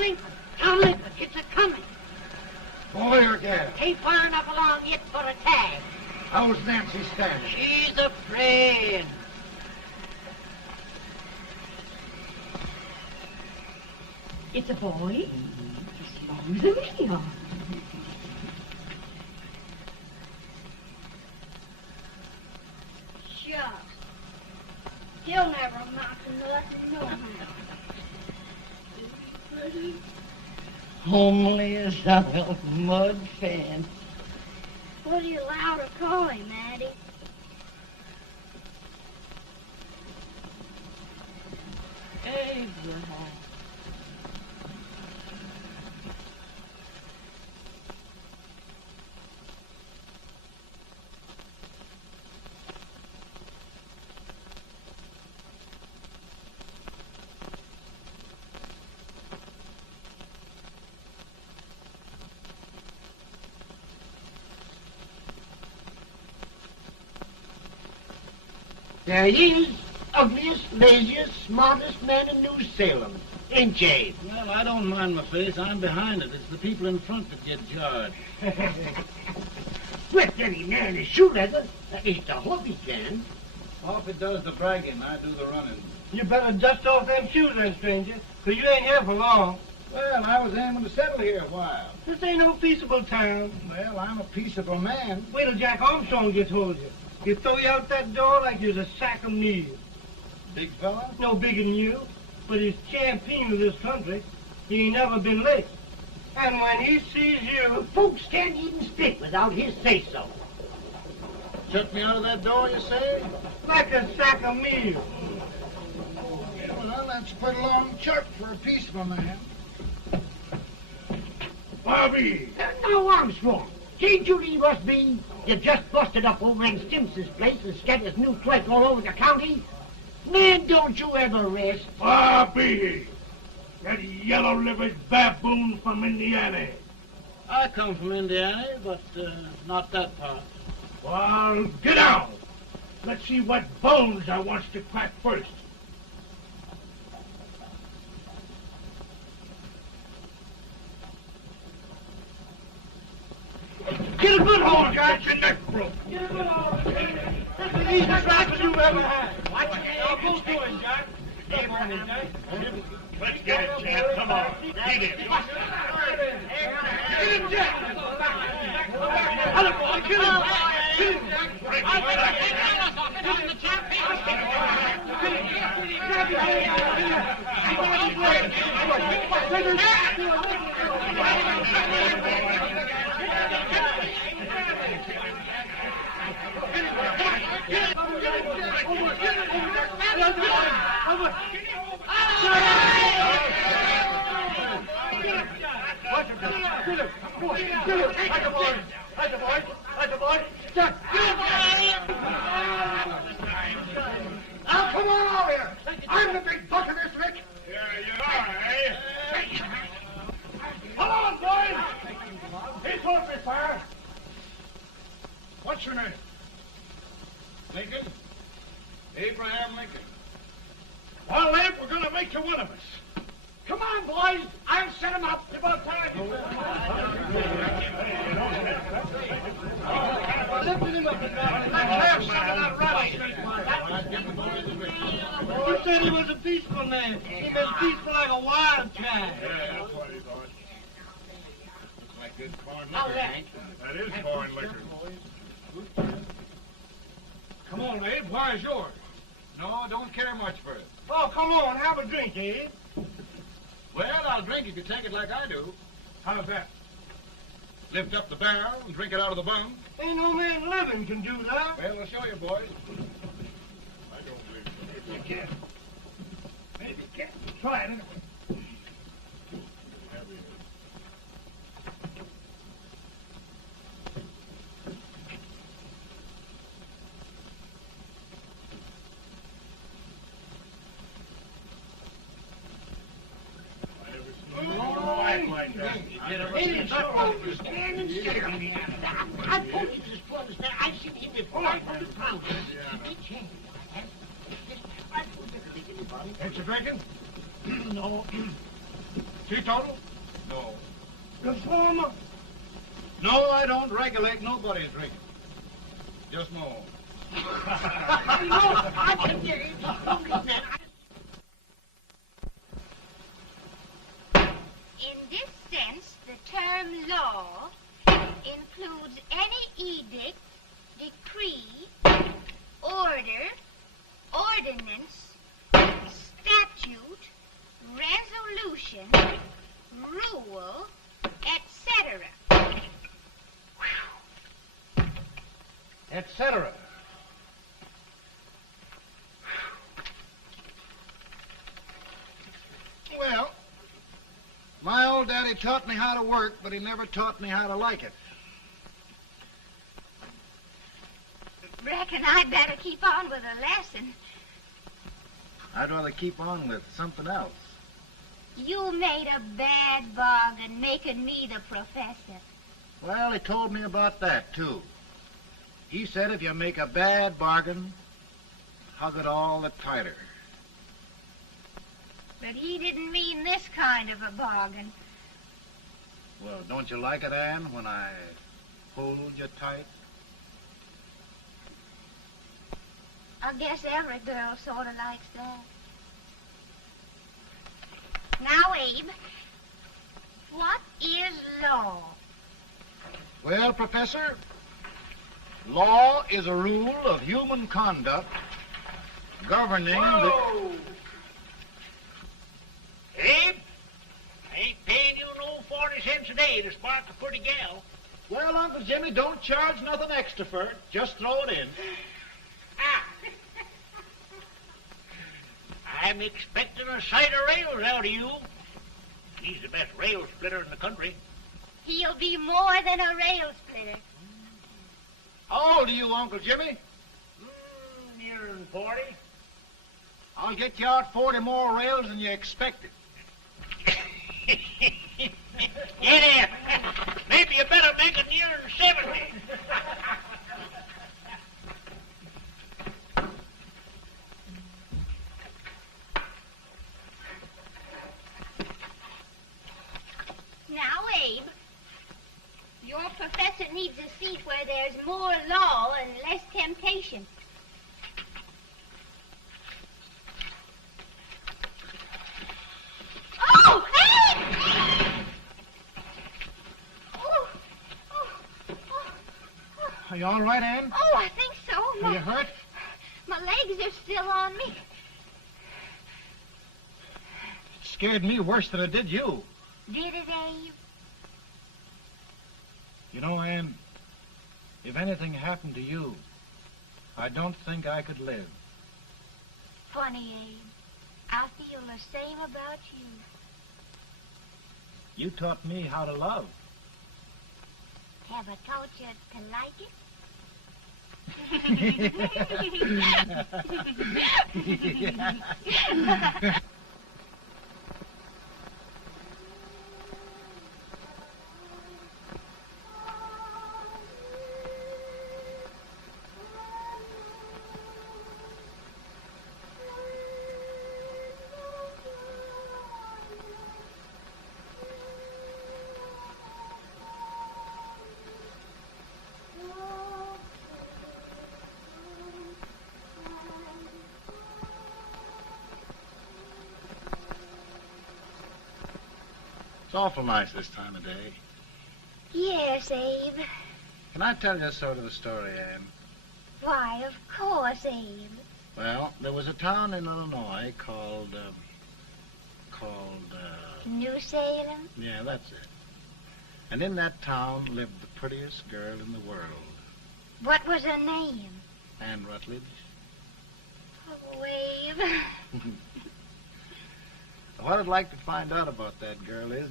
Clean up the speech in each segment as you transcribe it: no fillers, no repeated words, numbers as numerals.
tumbling, tumbling, it's a-coming. Boy or gal? Ain't far enough along yet for a tag. How's Nancy standing? She's afraid. It's a boy. As long as a million. Shucks. He'll never amount to nothing, no how. Homely as a old mud fan. What do you allow to call him, Addie? Abraham. There he is, ugliest, laziest, smartest man in New Salem. Ain't ye? Well, I don't mind my face. I'm behind it. It's the people in front that get jarred. Let any man is shoe leather. That ain't the hope he can. Off it does the bragging. I do the running. You better dust off them shoes then, stranger, 'cause you ain't here for long. Well, I was aiming to settle here a while. This ain't no peaceable town. Well, I'm a peaceable man. Wait till Jack Armstrong gets hold of you. He'll throw you out that door like you're a sack of meal. Big fella? No bigger than you, but he's champion of this country. He ain't never been late. And when he sees you... Folks can't even speak without his say-so. Shut me out of that door, you say? like a sack of meal. Well, that's quite a long chart for a peaceful man. Bobby! Now, Armstrong, can't you leave us be? You just busted up old man Stimson's place and scattered new clerk all over the county. Man, don't you ever rest. Bobby! That yellow-livered baboon from Indiana. I come from Indiana, but not that part. Well, get out. Let's see what bones I wants to crack first. Get a good hold, Jack. Get your neck broke. Get a good hold. That's the easiest rifle you ever had. Watch it. Now go to him, Jack. Step on him, Jack. Let's get it, champ. Come on. Get him. Get him, Jack. Hello, boy. Kill him. Kill him, Jack. Break his back. Now, come on over here. I'm the big buck of this lick. Yeah, you are, eh? Come on, boys. He's off me, fire. What's your name? Lincoln? Abraham Lincoln. Well, Abe, we're going to make you one of us. Come on, boys. I'll set him up. About time. Lifted him up. Let's have some of that rattlesnake. You said he was a peaceful man. He was peaceful like a wild cat. Yeah, that's what he thought. Looks like good corn liquor, Hank. That is corn liquor. Come on, Abe. Where's yours? No, don't care much for it. Oh, come on. Have a drink, Abe. Well, I'll drink if you take it like I do. How's that? Lift up the barrel and drink it out of the bung. Ain't no man living can do that. Well, I'll show you, boys. I don't believe so. You can't. Maybe you can't. Try it anyway. Like that. Hey, you're standing still. I told you this boy was there. I've seen him before. 500 pounds. He changed. I told you to take anybody. Ain't you drinking? No. Teetotal? No. Reformer? No, I don't regulate nobody's drinking. Just my own. I can get it. In this sense, the term law includes any edict, decree, order, ordinance, statute, resolution, rule, etc. Etc. Well, my old daddy taught me how to work, but he never taught me how to like it. Reckon I'd better keep on with the lesson. I'd rather keep on with something else. You made a bad bargain making me the professor. Well, he told me about that, too. He said if you make a bad bargain, hug it all the tighter. But he didn't mean this kind of a bargain. Well, don't you like it, Anne, when I hold you tight? I guess every girl sort of likes that. Now, Abe, what is law? Well, Professor, law is a rule of human conduct governing Whoa! Abe, I ain't paying you no 40 cents a day to spark a pretty gal. Well, Uncle Jimmy, don't charge nothing extra for it. Just throw it in. Ah. I'm expecting a sight of rails out of you. He's the best rail splitter in the country. He'll be more than a rail splitter. How old are you, Uncle Jimmy? Nearing 40. I'll get you out 40 more rails than you expected. Yeah, maybe you better make it nearing 70. Now, Abe, your professor needs a seat where there's more law and less temptation. Oh, Abe! Are you all right, Anne? Oh, I think so. Are you hurt? My legs are still on me. It scared me worse than it did you. Did it, Abe? You know, Anne, if anything happened to you, I don't think I could live. Funny, Abe. I feel the same about you. You taught me how to love. Have I taught you to like it? It's awful nice this time of day. Yes, Abe. Can I tell you sort of a story, Anne? Why, of course, Abe. Well, there was a town in Illinois called, New Salem? yeah, that's it. And in that town lived the prettiest girl in the world, What was her name? Anne Rutledge. Oh, Abe. What I'd like to find out about that girl is,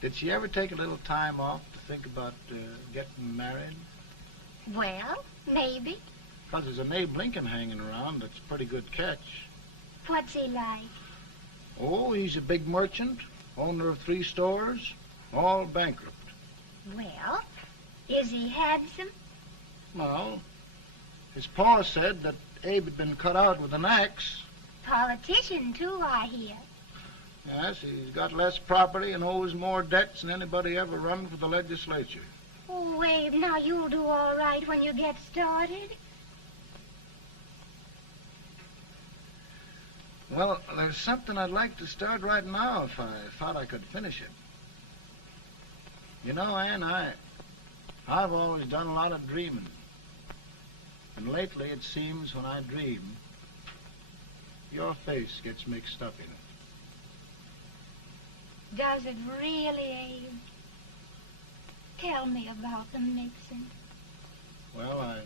did she ever take a little time off to think about getting married? Well, maybe. Because there's an Abe Lincoln hanging around that's a pretty good catch. What's he like? Oh, he's a big merchant, owner of 3 stores, all bankrupt. Well, is he handsome? Well, his pa said that Abe had been cut out with an axe. Politician, too, I hear. Yes, he's got less property and owes more debts than anybody ever run for the legislature. Oh, Abe, now you'll do all right when you get started. Well, there's something I'd like to start right now if I thought I could finish it. You know, Ann, I've always done a lot of dreaming. And lately it seems when I dream, your face gets mixed up in it. Does it really, Abe? Tell me about the mixing. Well,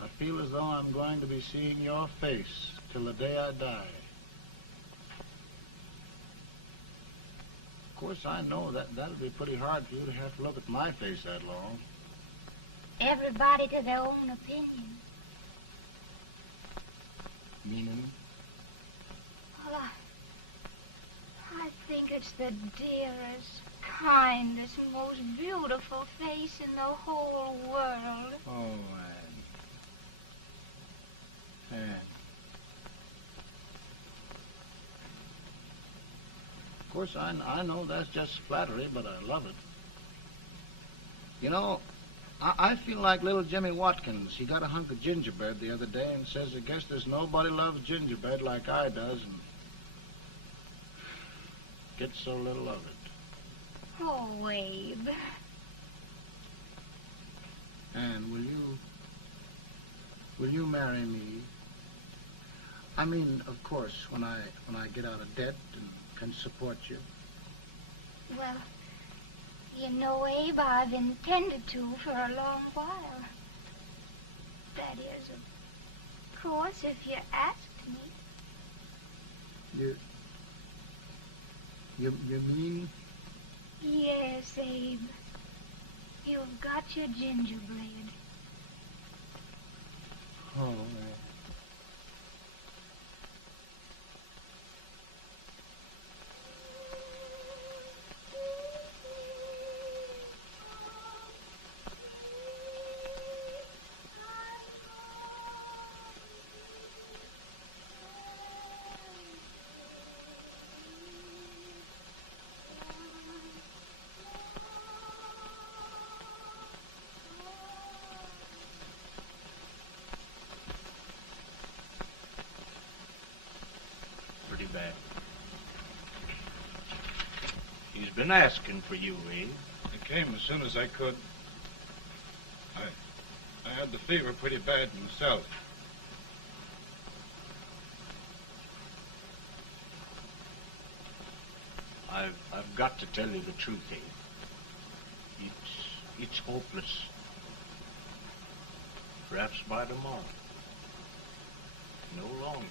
I feel as though I'm going to be seeing your face till the day I die. Of course, I know that'll be pretty hard for you to have to look at my face that long. Everybody to their own opinion. Meaning? Well, I think it's the dearest, kindest, most beautiful face in the whole world. Oh, Ann. Of course, I know that's just flattery, but I love it. You know, I feel like little Jimmy Watkins. He got a hunk of gingerbread the other day and says, I guess there's nobody loves gingerbread like I does, and gets so little of it. Oh, Abe. Ann, will you marry me? I mean, of course, when I get out of debt and can support you. Well, you know, Abe, I've intended to for a long while. That is, of course, if you asked me. You mean? Yes, Abe. You've got your gingerbread. Oh, Bad. He's been asking for you, Abe. I came as soon as I could. I had the fever pretty bad myself. I've got to tell you the truth, Abe. It's hopeless. Perhaps by tomorrow. No longer.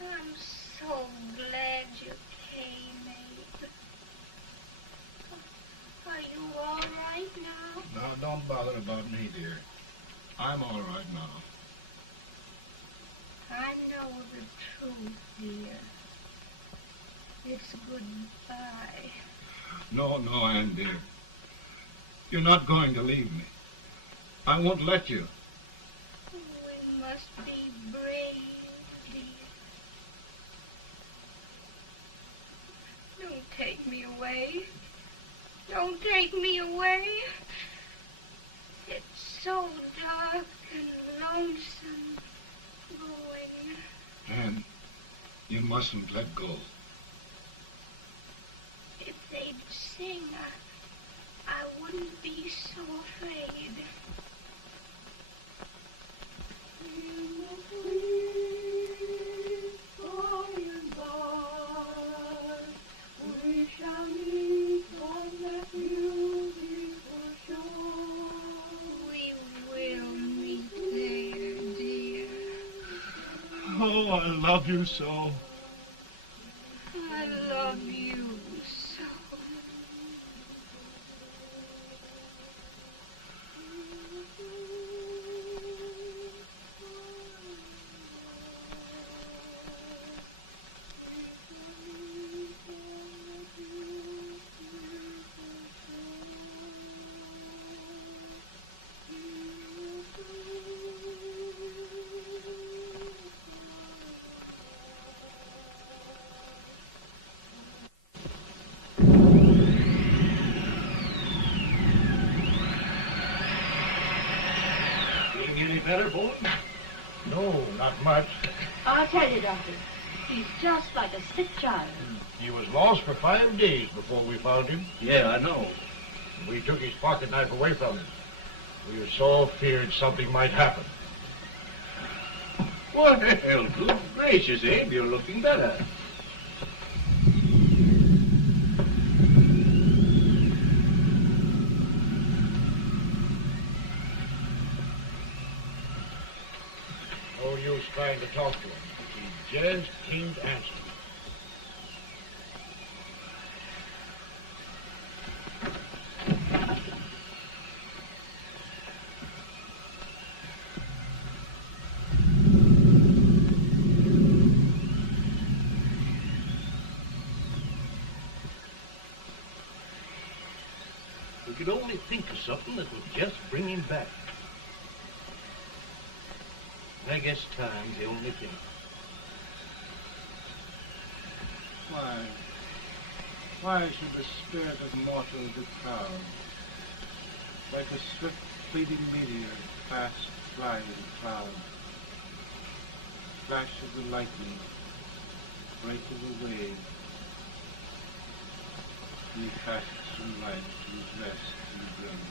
I'm so glad you came, Abe. Are you all right now? No, don't bother about me, dear. I'm all right now. I know the truth, dear. It's goodbye. No, Ann, dear. You're not going to leave me. I won't let you. We must be brave, dear. Don't take me away. Don't take me away. It's so dark and lonesome going. Ann, you mustn't let go. If they'd sing, I wouldn't be so afraid. We shall meet on that beautiful shore. We will meet there, dear. Oh, I love you so. I love you so. trouble? No, not much. I'll tell you, Doctor, he's just like a sick child. He was lost for 5 days before we found him. Yeah, I know. We took his pocket knife away from him. We were so feared something might happen. Well, good gracious, Abe, you're looking better. No use trying to talk to him. He just can't answer. We could only think of something that would just bring him back. I guess time's the only thing. Why should the spirit of mortal be proud? Like a swift fleeting meteor, fast flying cloud. Flash of the lightning, break of the wave. He passes from life to his rest in the grave.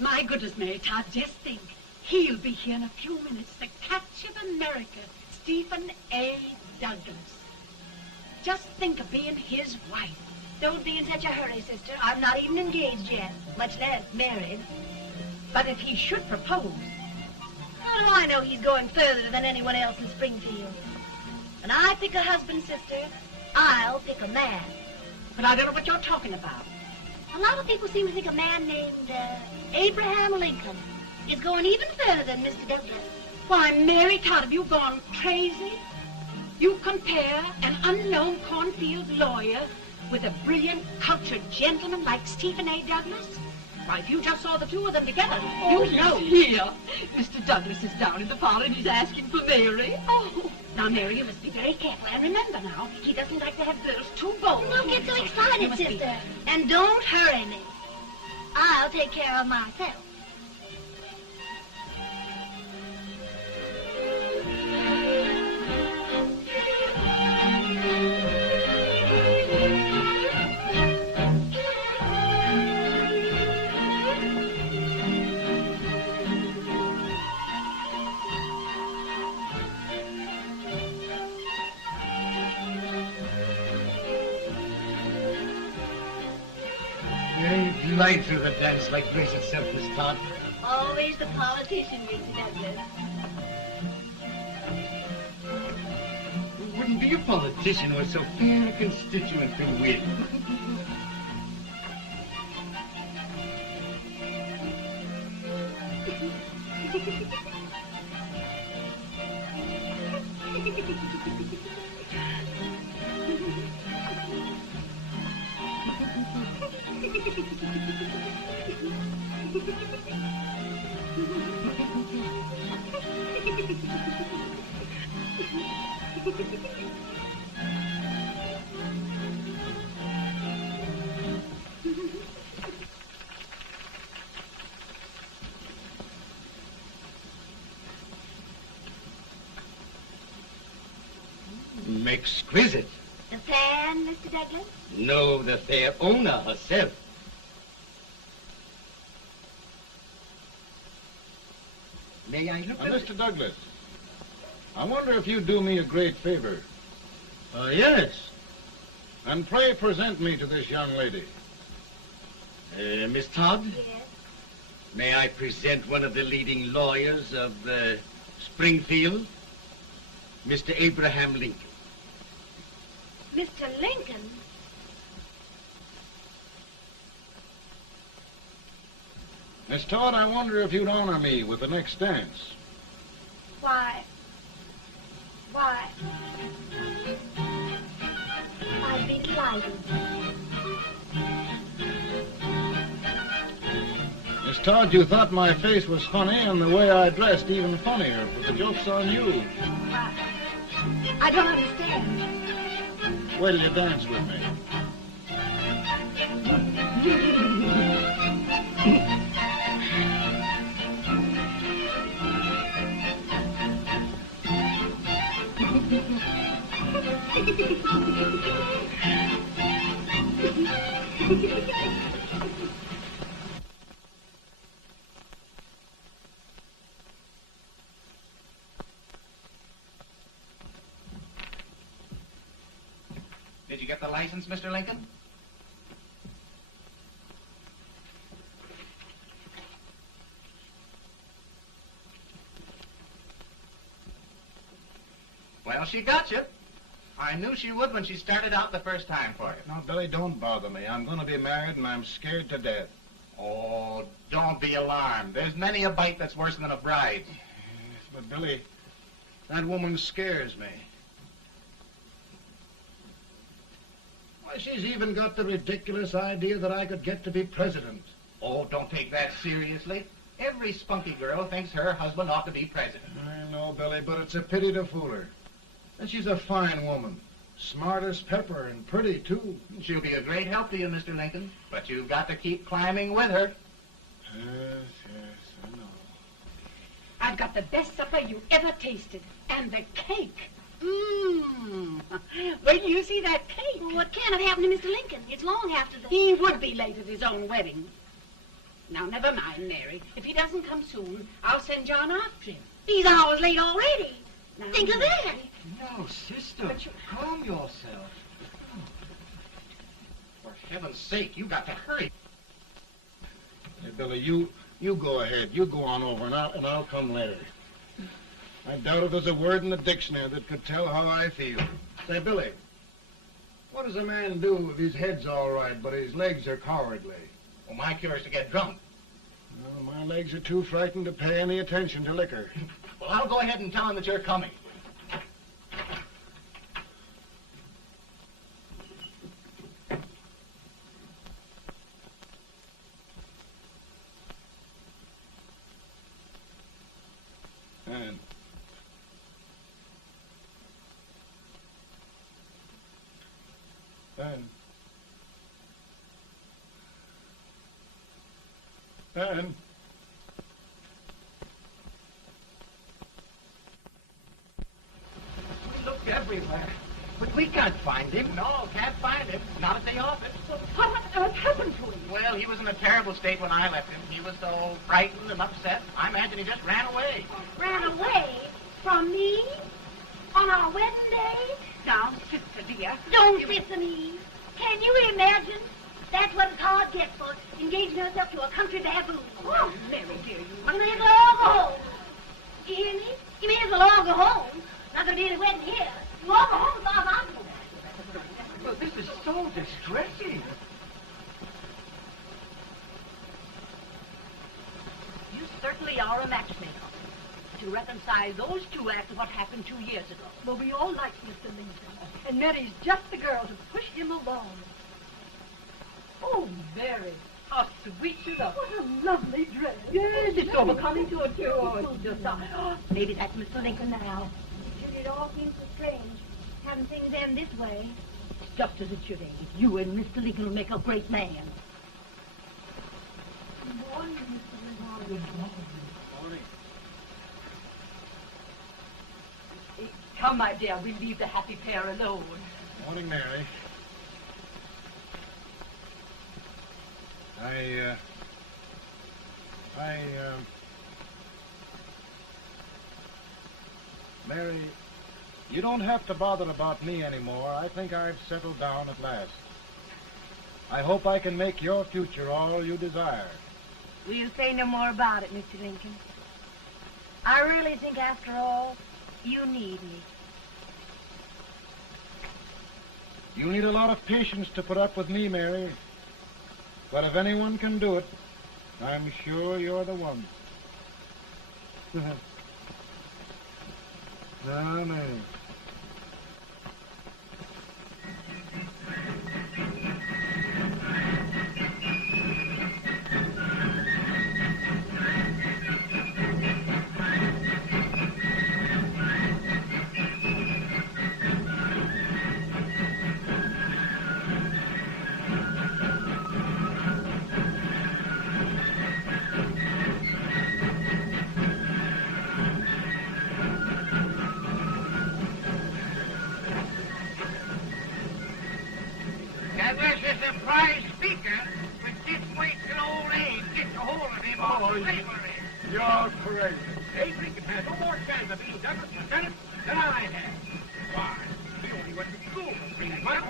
My goodness, Mary Todd, just think. He'll be here in a few minutes. The catch of America, Stephen A. Douglas. Just think of being his wife. Don't be in such a hurry, sister. I'm not even engaged yet, much less married. But if he should propose... How do I know he's going further than anyone else in Springfield? When I pick a husband, sister, I'll pick a man. But I don't know what you're talking about. A lot of people seem to think a man named Abraham Lincoln is going even further than Mr. Douglas. Why, Mary Todd, have you gone crazy? You compare an unknown cornfield lawyer with a brilliant, cultured gentleman like Stephen A. Douglas? Why, if you just saw the two of them together, Oh, you'd know. Here. Mr. Douglas is down in the parlor and he's asking for Mary. Oh. Now, Mary, you must be very careful. And remember now, he doesn't like to have girls too bold. Don't get so You excited, must be- sister. And don't hurry me. I'll take care of myself. You glide through the dance like grace itself, Miss Todd. Always the politician, Mr. Douglas. You wouldn't be a politician with so fair a constituent to win. Exquisite. The fan, Mr. Douglas? No, the fair owner herself. May I look at it? Mr. Douglas, I wonder if you'd do me a great favor. Yes. And pray present me to this young lady. Miss Todd? Yes. May I present one of the leading lawyers of Springfield, Mr. Abraham Lincoln. Mr. Lincoln? Miss Todd, I wonder if you'd honor me with the next dance. Why, I'd be delighted. Miss Todd, you thought my face was funny and the way I dressed even funnier, but the joke's on you. I don't understand. Wait till you dance with me. Did you get the license, Mr. Lincoln? Well, she got you. I knew she would when she started out the first time for you. Now, Billy, don't bother me. I'm going to be married and I'm scared to death. Oh, don't be alarmed. There's many a bite that's worse than a bride. But, Billy, that woman scares me. Why, she's even got the ridiculous idea that I could get to be president. Oh, don't take that seriously. Every spunky girl thinks her husband ought to be president. I know, Billy, but it's a pity to fool her. And she's a fine woman. Smart as pepper and pretty, too. She'll be a great help to you, Mr. Lincoln. But you've got to keep climbing with her. Yes, I know. I've got the best supper you ever tasted. And the cake. Mmm. Wait till you see that cake. Well, what can have happened to Mr. Lincoln? It's long after the... He would be late at his own wedding. Now, never mind, Mary. If he doesn't come soon, I'll send John after him. He's hours late already. Now, Think of that. Mary, No, sister. But you- Calm yourself. For heaven's sake, you got to hurry. Hey, Billy, you go ahead. You go on over, and I'll come later. I doubt if there's a word in the dictionary that could tell how I feel. Say, Billy, what does a man do if his head's all right, but his legs are cowardly? Well, my cure is to get drunk. Well, my legs are too frightened to pay any attention to liquor. Well, I'll go ahead and tell him that you're coming. Ben. Ben. We looked everywhere, but we can't find him. No, can't find him. Not at the office. Well, what on earth happened to him? Well, he was in a terrible state when I left him. He was so frightened and upset. I imagine he just ran away. Ran away from me on our wedding day? Now, sister dear. Don't listen, Eve. Can you imagine? That's what a card gets for engaging herself to a country baboon. Oh, Mary dear, You may as well go home. You hear me? You may as well all go home. Not gonna be any wedding here. You all go home as far as I'm concerned. Well, this is so distressing. You certainly are a matchmaker. To reconcile those two after what happened 2 years ago. Well, we all like Mr. Lincoln. And Mary's just the girl to push him along. Oh, Mary, how sweet you look. What a lovely dress. Yes, it's overcoming to it, too. Oh, it's just maybe that's Mr. Lincoln now. It all seems so strange, having things end this way. It's just as it should end. You and Mr. Lincoln will make a great man. Good morning, Mr. Lincoln. Good morning. Come, my dear, we'll leave the happy pair alone. Morning, Mary. Mary, you don't have to bother about me anymore. I think I've settled down at last. I hope I can make your future all you desire. We'll say no more about it, Mr. Lincoln. I really think, after all, you need me. You need a lot of patience to put up with me, Mary. But if anyone can do it, I'm sure you're the one. Now, Mary. That was a surprise speaker, but just wait till old age gets a hold of him on slavery. You're crazy. Abe Lincoln has no more chance of being Douglas Lieutenant than I have. Why? He only went to school for 3 months.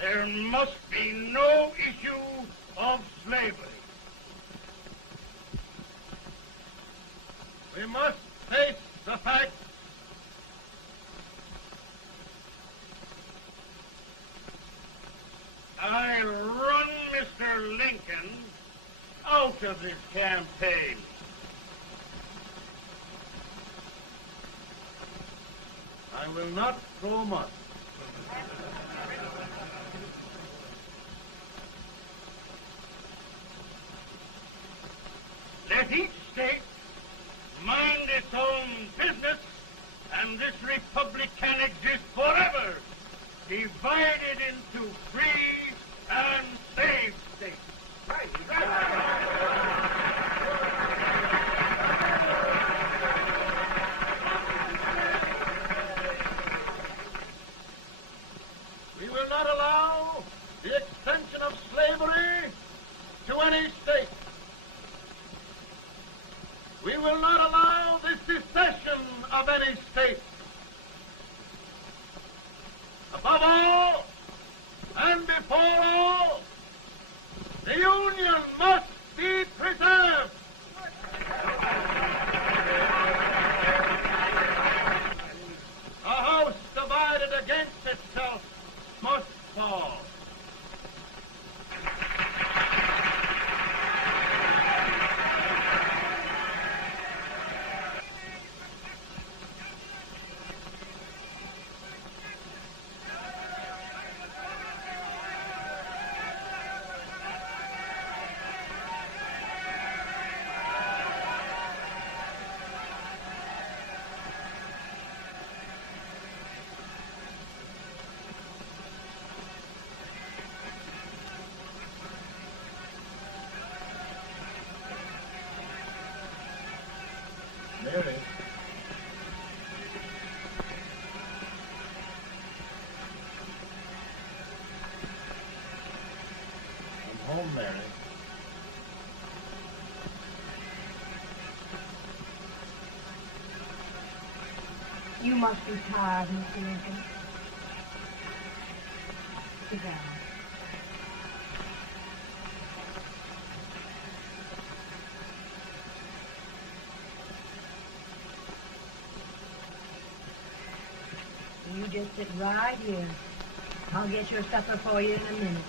There must be no issue of slavery. We must face the fact I run Mr. Lincoln out of his campaign. I will not throw much. Let each state mind its own business, and this republic can exist forever, divided into free and slave states. We will not allow the extension of slavery to any state. We will not allow the secession of any state. Above all, and before all, the Union must be preserved. A house divided against itself must fall. home, Mary. You must be tired, Mr. Lincoln. Sit down. You just sit right here. I'll get your supper for you in a minute.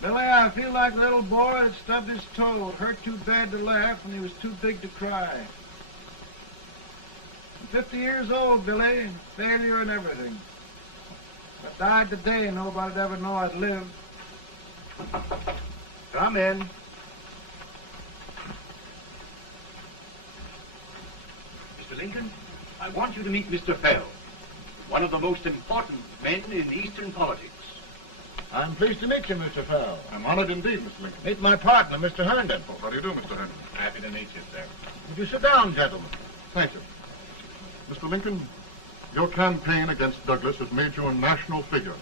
Billy, I feel like a little boy that stubbed his toe. It hurt too bad to laugh and he was too big to cry. I'm 50 years old, Billy. Failure and everything. If I died today, nobody'd ever know I'd lived. Come in. Mr. Lincoln, I want you to meet Mr. Fell, one of the most important men in Eastern politics. I'm pleased to meet you, Mr. Fell. I'm honored indeed, Mr. Lincoln. Meet my partner, Mr. Herndon. Oh, how do you do, Mr. Henry? Happy to meet you, sir. Would you sit down, gentlemen? Thank you. Mr. Lincoln, your campaign against Douglas has made you a national figure.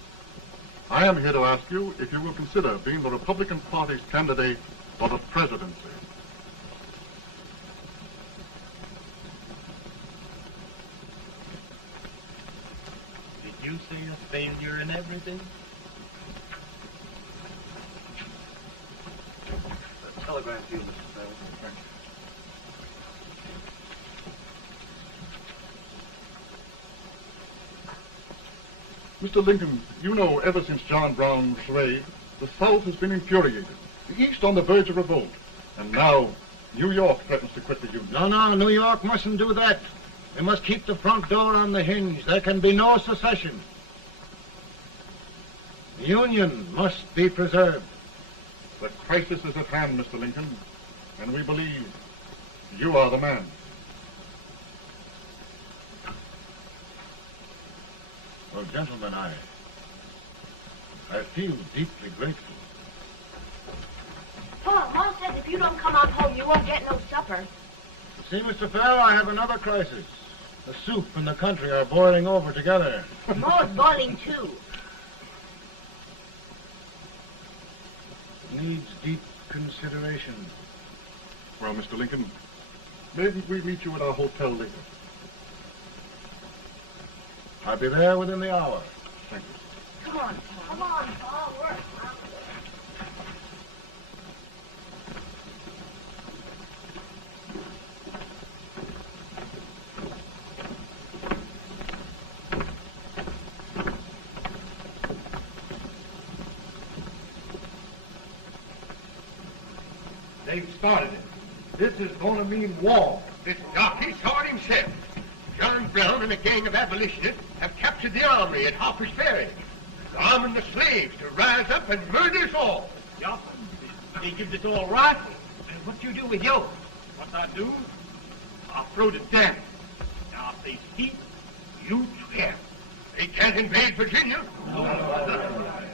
I am here to ask you if you will consider being the Republican Party's candidate for the presidency. Did you say a failure in everything? Telegram to you, Mr. Fell. Mr. Lincoln, you know ever since John Brown was slain, the South has been infuriated, the East on the verge of revolt, and now New York threatens to quit the Union. No, New York mustn't do that. We must keep the front door on the hinge. There can be no secession. The Union must be preserved. The crisis is at hand, Mr. Lincoln, and we believe you are the man. Well, gentlemen, I feel deeply grateful. Paul, Mom says if you don't come on home, you won't get no supper. See, Mr. Fell, I have another crisis. The soup and the country are boiling over together. Mo's boiling too. Needs deep consideration. Well, Mr. Lincoln, maybe we meet you at our hotel later. I'll be there within the hour. Thank you. Come on, Paul. Come on, Paul. Work. They've started it. This is going to mean war. This jockey saw it himself. John Brown and a gang of abolitionists have captured the armory at Harper's Ferry, arming the slaves to rise up and murder us all. Yup. They give us all rifles. And what you do with yours? What I do? I'll throw the damn. Now, if they speak, you swear. They can't invade Virginia.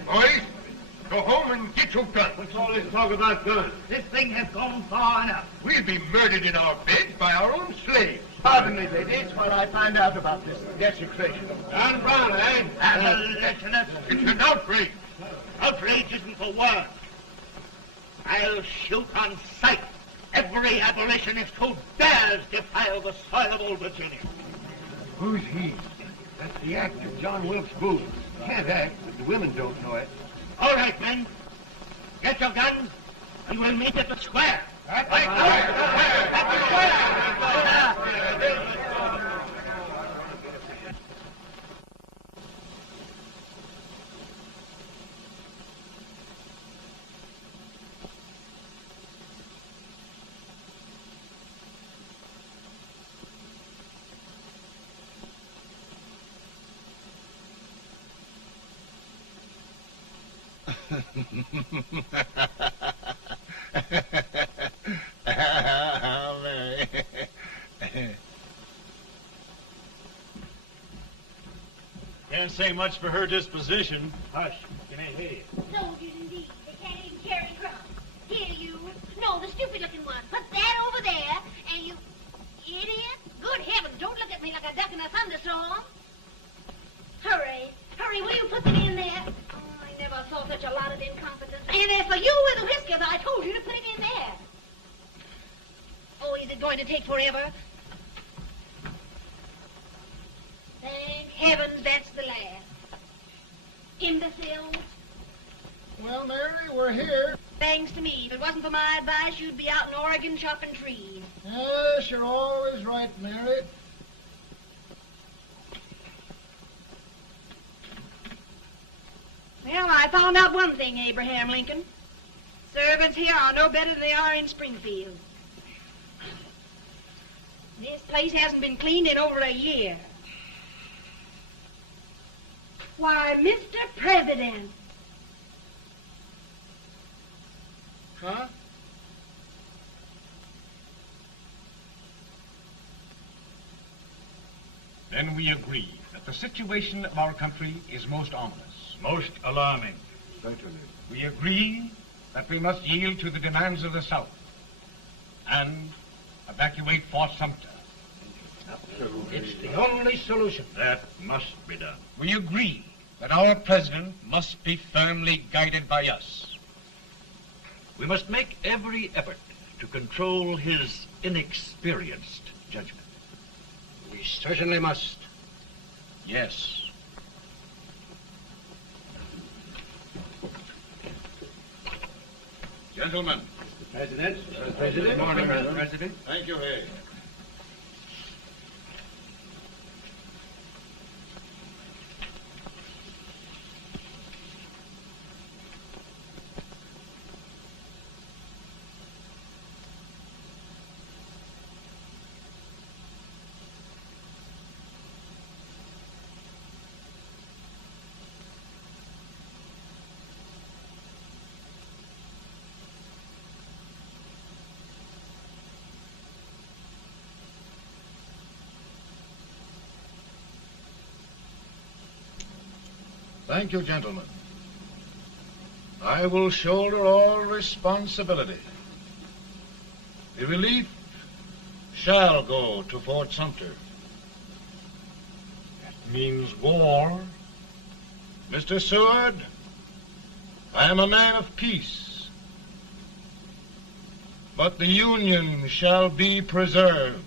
Boys, go home and get your guns. What's all this talk about guns? This thing has gone far enough. We'll be murdered in our beds by our own slaves. Pardon me, ladies, while I find out about this desecration. John Brown, eh? Abolitionist. It's an outrage. Outrage isn't the word. I'll shoot on sight every abolitionist who dares defile the soil of old Virginia. Who's he? That's the actor, John Wilkes Booth. Can't act, but the women don't know it. All right, men. Get your guns, and we'll meet at the square. At the Can't say much for her disposition. Hush, can I hear you? Soldiers indeed. They can't even carry crumbs. Here, you. No, the stupid-looking one. Put that over there, and you... Idiot. Good heavens, don't look at me like a duck in a thunderstorm. Hurry. Hurry, will you put them in there? Oh, I never saw such a lot of incompetence. And as for you with the whiskers, I told you to put him in there. Oh, is it going to take forever? Thank heavens that's the last. Imbeciles. Well, Mary, we're here. Thanks to me. If it wasn't for my advice, you'd be out in Oregon chopping trees. Yes, you're always right, Mary. Well, I found out one thing, Abraham Lincoln. Servants here are no better than they are in Springfield. This place hasn't been cleaned in over a year. Why, Mr. President. Huh? Then we agree that the situation of our country is most ominous. Most alarming. Certainly. We agree that we must yield to the demands of the South and evacuate Fort Sumter. It's the only solution. That must be done. We agree that our president must be firmly guided by us. We must make every effort to control his inexperienced judgment. We certainly must. Yes. Gentlemen. President. Good morning, Mr. President. Thank you, Hay. Thank you, gentlemen. I will shoulder all responsibility. The relief shall go to Fort Sumter. That means war. Mr. Seward, I am a man of peace, but the Union shall be preserved.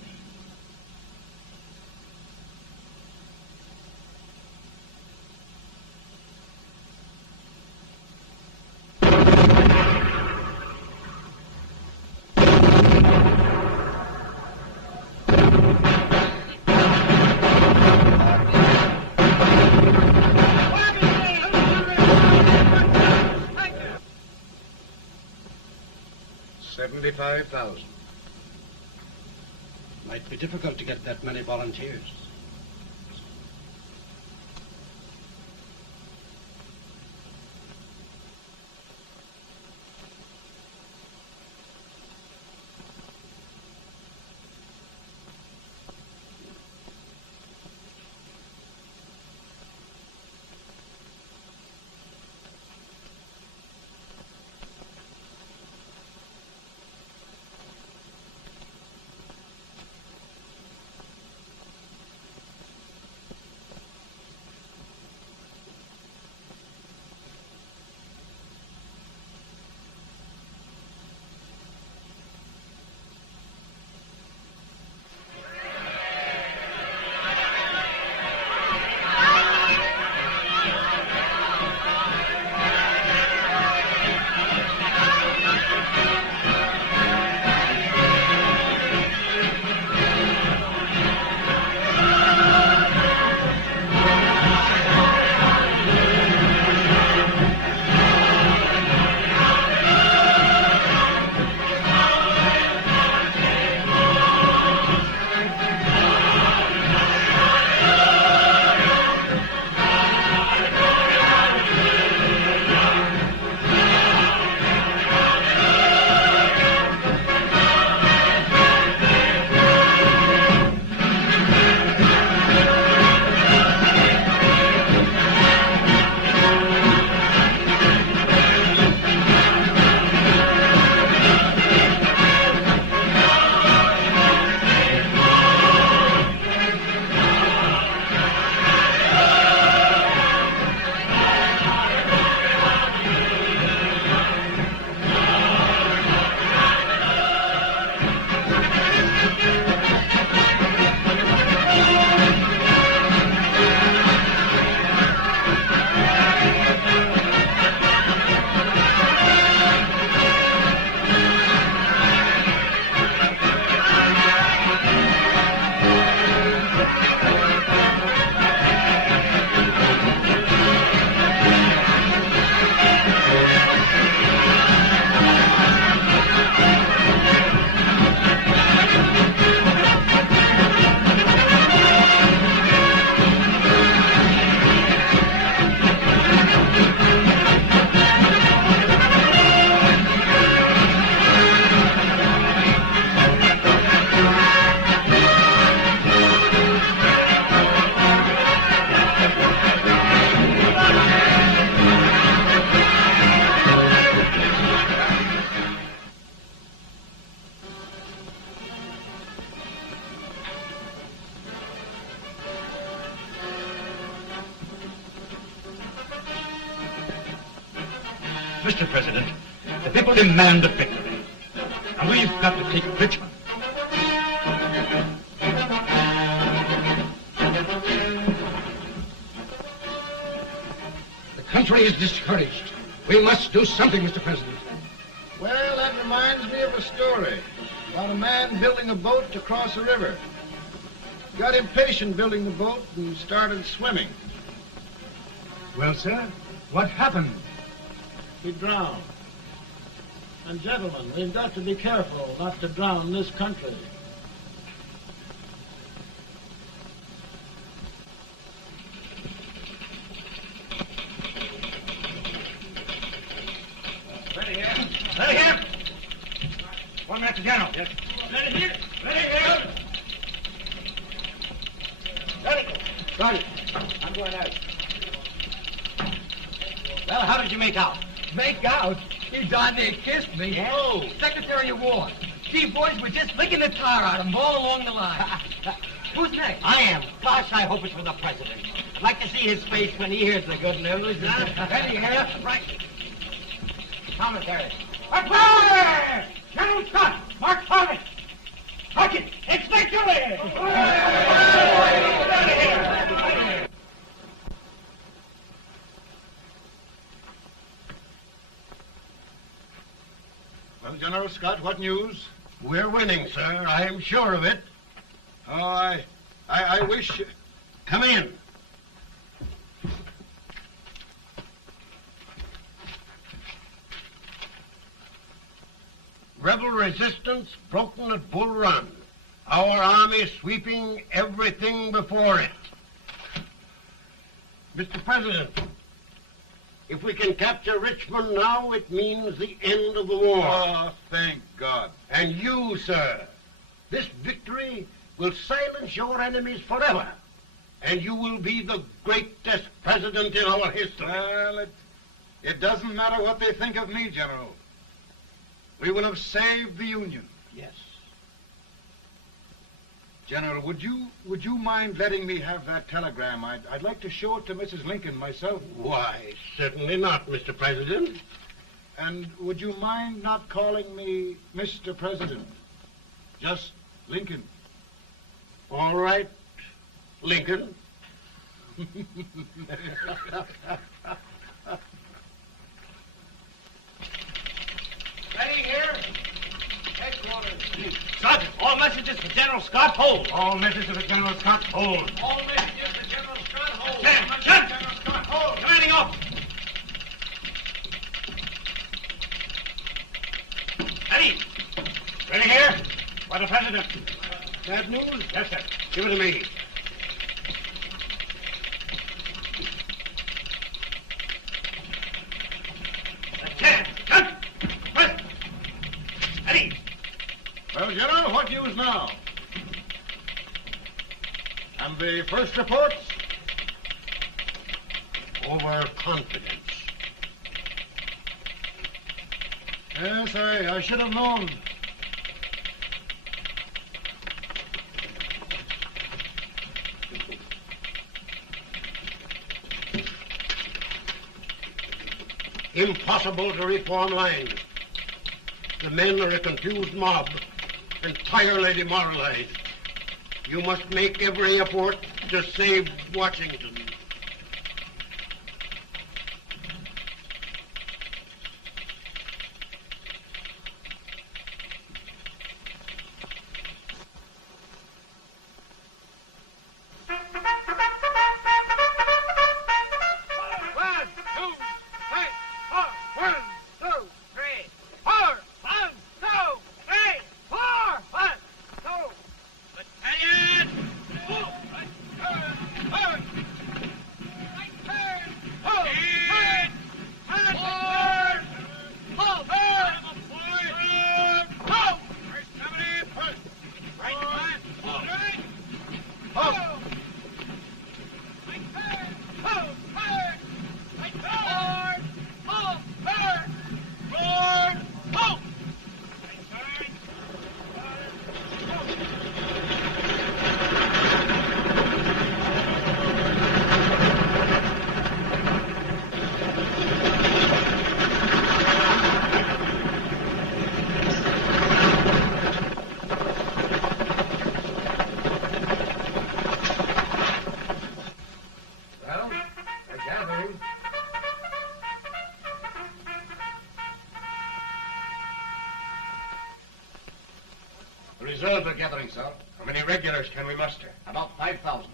$75,000. Might be difficult to get that many volunteers. Mr. President, the people demand a victory. And we've got to take Richmond. The country is discouraged. We must do something, Mr. President. Well, that reminds me of a story about a man building a boat to cross a river. He got impatient building the boat and started swimming. Well, sir, what happened? He drowned. And gentlemen, we've got to be careful not to drown this country. Ready here. Ready here. 1 minute to General. Yes. Ready here. Ready here. Ready. Ready. I'm going out. Well, how did you make out? Make out? He darn near kissed me. Yeah? Oh, Secretary of War. Gee, boys, we're just licking the tar out of him all along the line. Who's next? I am. Gosh, I hope it's for the President. I'd like to see his face when he hears the good news. Ready here. Right. Commissary. Fire! General Scott! Mark Thomas! Sergeant! It's victory! Well, General Scott, what news? We're winning, sir. I am sure of it. Oh, I wish... Come in. Rebel resistance broken at Bull Run. Our army sweeping everything before it. Mr. President, if we can capture Richmond now, it means the end of the war. Oh, thank God. And you, sir, this victory will silence your enemies forever. And you will be the greatest president in our history. Well, it doesn't matter what they think of me, General. We will have saved the Union. Yes. General, would you mind letting me have that telegram? I'd like to show it to Mrs. Lincoln myself. Why, certainly not, Mr. President. And would you mind not calling me Mr. President? Just Lincoln. All right, Lincoln. Ready here. Headquarters. Sergeant, all messages for General Scott, hold. All messages for General Scott, hold. All messages for General Scott, hold. General Scott, hold. Commanding officer. Ready. Ready here. For the President. Bad news? Yes, sir. Give it to me. Well, General, what news now? And the first reports? Overconfidence. Yes, I should have known. Impossible to reform lines. The men are a confused mob, entirely demoralized. You must make every effort to save Washington. Reserves are gathering, sir. How many regulars can we muster? About 5,000.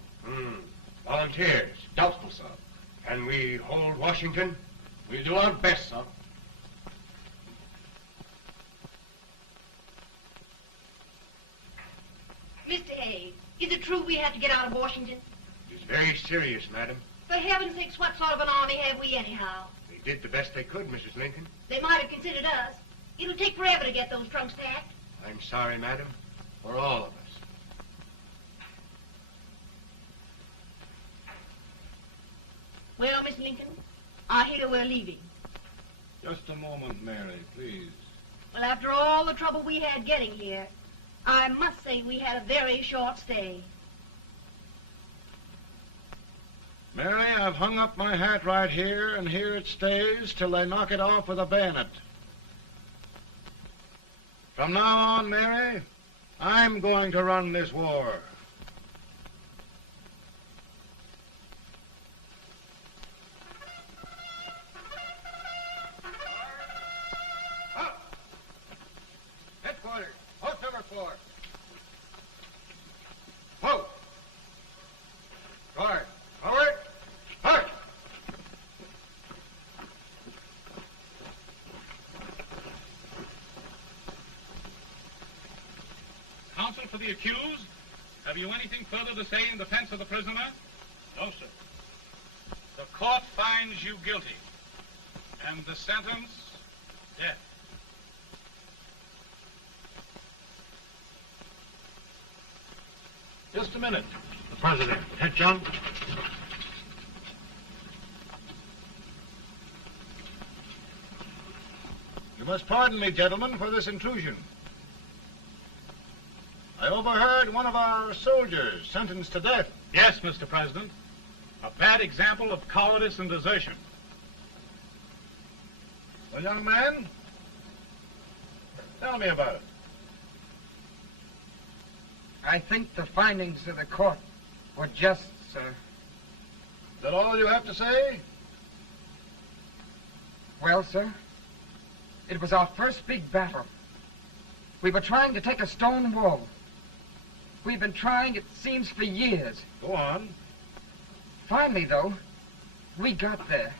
Volunteers? Doubtful, sir. Can we hold Washington? We'll do our best, sir. Mr. Hayes, is it true we have to get out of Washington? It's very serious, madam. For heaven's sakes, what sort of an army have we anyhow? They did the best they could, Mrs. Lincoln. They might have considered us. It'll take forever to get those trunks packed. I'm sorry, madam, for all of us. Well, Miss Lincoln, I hear we're leaving. Just a moment, Mary, please. Well, after all the trouble we had getting here, I must say we had a very short stay. Mary, I've hung up my hat right here, and here it stays till they knock it off with a bayonet. From now on, Mary, I'm going to run this war. Headquarters, post number 4. Whoa! Guard, forward, march! Counsel for the accused, have you anything further to say in defense of the prisoner? No, sir. The court finds you guilty, and the sentence, death. Just a minute. The President. Head, John. You must pardon me, gentlemen, for this intrusion. I overheard one of our soldiers sentenced to death. Yes, Mr. President. A bad example of cowardice and desertion. Well, young man, tell me about it. I think the findings of the court were just, sir. Is that all you have to say? Well, sir, it was our first big battle. We were trying to take a stone wall. We've been trying, it seems, for years. Go on. Finally, though, we got there.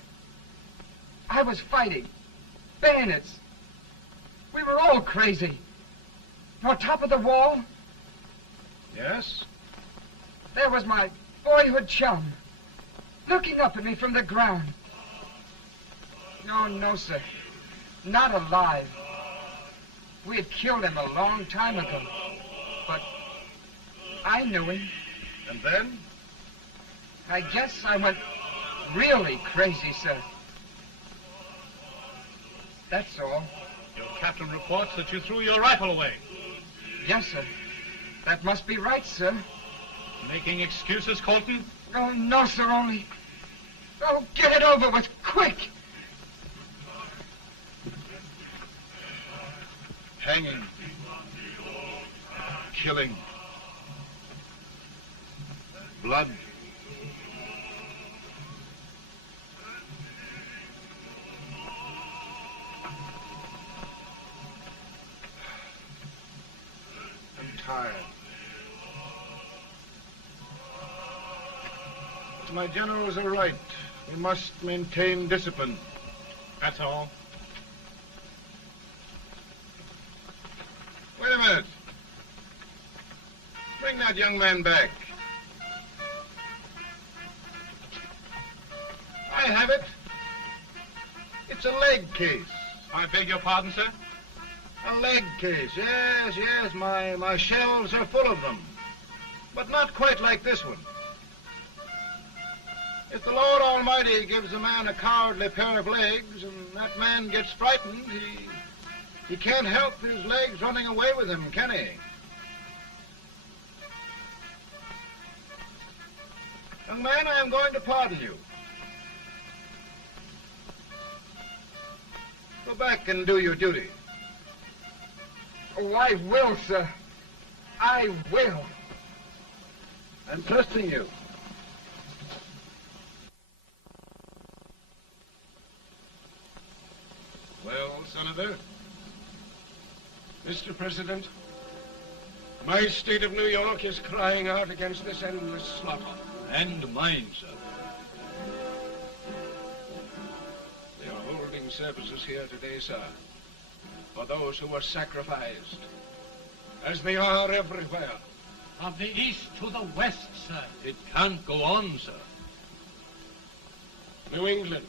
I was fighting. Bayonets. We were all crazy. On top of the wall, Yes? there was my boyhood chum, looking up at me from the ground. No, sir. Not alive. We had killed him a long time ago. But I knew him. And then? I guess I went really crazy, sir. That's all. Your captain reports that you threw your rifle away. Yes, sir. That must be right, sir. Making excuses, Colton? Oh, no, sir, only... Oh, get it over with, quick! Hanging. Killing. Blood. I'm tired. My generals are right. We must maintain discipline. That's all. Wait a minute. Bring that young man back. I have it. It's a leg case. I beg your pardon, sir? A leg case, yes. My shelves are full of them. But not quite like this one. If the Lord Almighty gives a man a cowardly pair of legs and that man gets frightened, he can't help his legs running away with him, can he? Young man, I am going to pardon you. Go back and do your duty. Oh, I will, sir. I will. I'm trusting you. Well, Senator? Mr. President, My state of New York is crying out against this endless slaughter. And mine, sir. They are holding services here today, sir, for those who were sacrificed, as they are everywhere. From the east to the west, sir. It can't go on, sir. New England,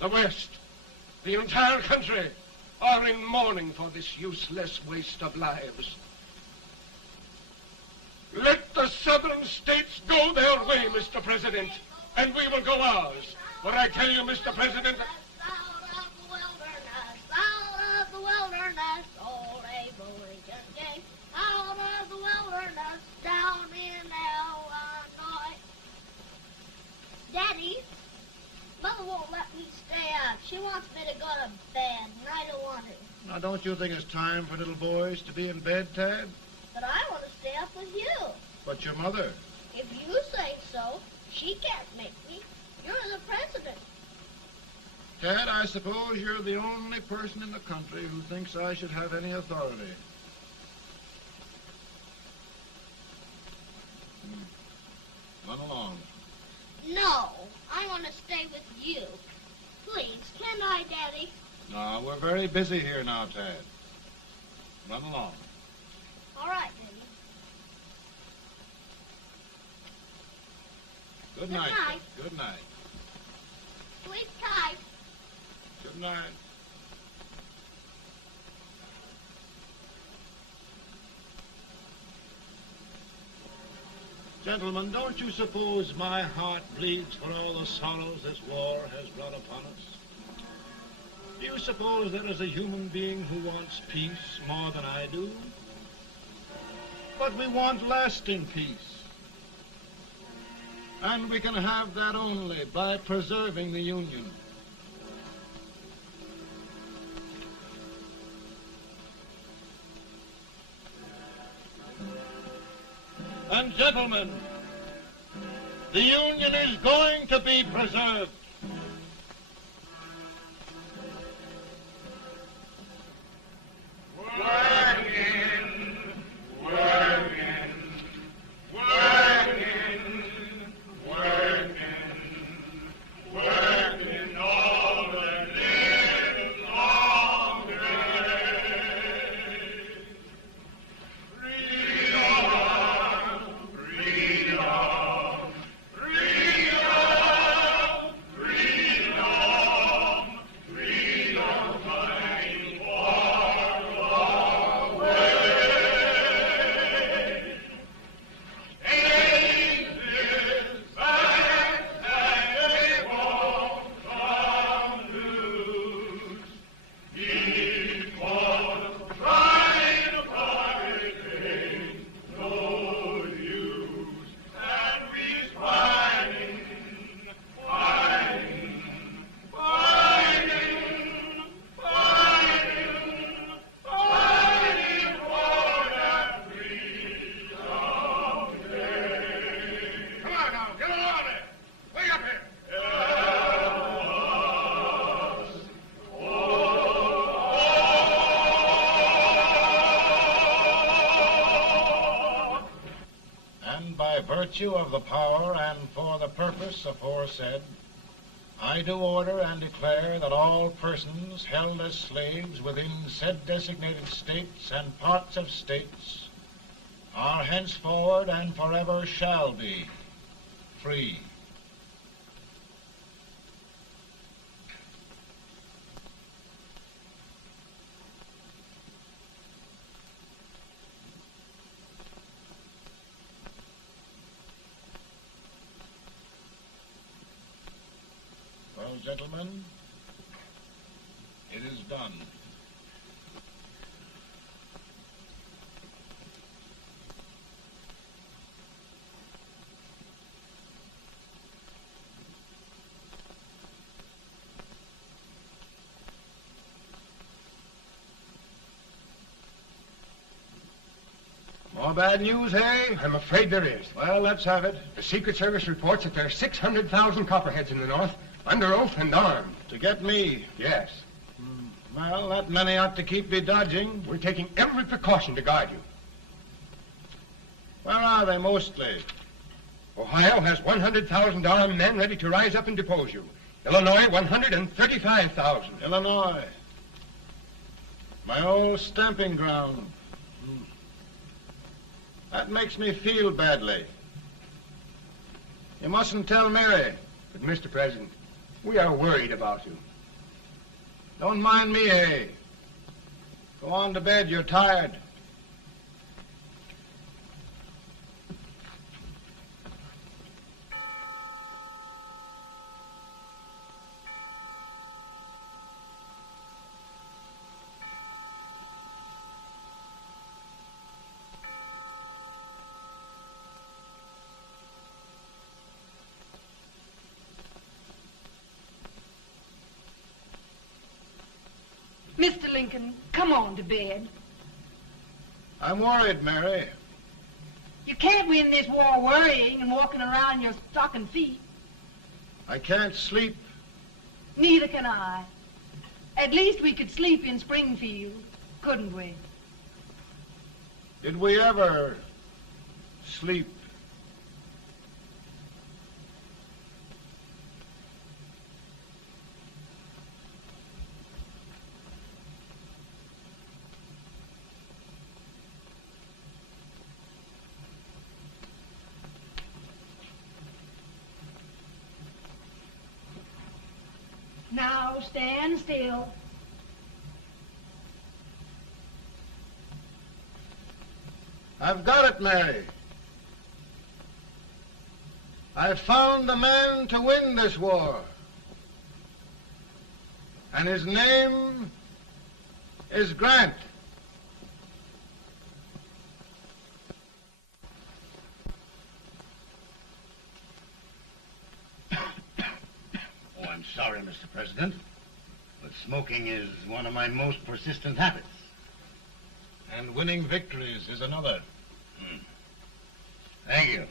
the West, the entire country are in mourning for this useless waste of lives. Let the southern states go their way, Mr. President, and we will go ours. For I tell you, Mr. President, Out of the wilderness, old Abe Lincoln came. Out of the wilderness, down in Illinois. Daddy, Mother won't let me stay up. She wants me to go to bed, and I don't want to. Now, don't you think it's time for little boys to be in bed, Tad? But I want to stay up with you. But your mother? If you say so, she can't make me. You're the president. Tad, I suppose you're the only person in the country who thinks I should have any authority. Run along. No, I want to stay with you. Please, can I, Daddy? No, we're very busy here now, Tad. Run along. All right, Daddy. Good Good night. night. Good night. Sleep tight. Good night. Gentlemen, don't you suppose my heart bleeds for all the sorrows this war has brought upon us? Do you suppose there is a human being who wants peace more than I do? But we want lasting peace. And we can have that only by preserving the Union. And gentlemen, the Union is going to be preserved. Virtue of the power and for the purpose aforesaid, I do order and declare that all persons held as slaves within said designated states and parts of states are henceforward and forever shall be free. Well, gentlemen, it is done. More bad news, eh? I'm afraid there is. Well, let's have it. The Secret Service reports that there are 600,000 copperheads in the North, under oath and armed. To get me? Yes. Well, that many ought to keep me dodging. We're taking every precaution to guard you. Where are they mostly? Ohio has $100,000 men ready to rise up and depose you. Illinois, 135,000. Illinois. My old stamping ground. That makes me feel badly. You mustn't tell Mary. But, Mr. President, we are worried about you. Don't mind me, eh? Go on to bed. You're tired. Mr. Lincoln, come on to bed. I'm worried, Mary. You can't win this war worrying and walking around your stocking feet. I can't sleep. Neither can I. At least we could sleep in Springfield, couldn't we? Did we ever sleep? Now stand still. I've got it, Mary. I've found the man to win this war. And his name is Grant. Oh, I'm sorry, Mr. President, but smoking is one of my most persistent habits. And winning victories is another. Thank you.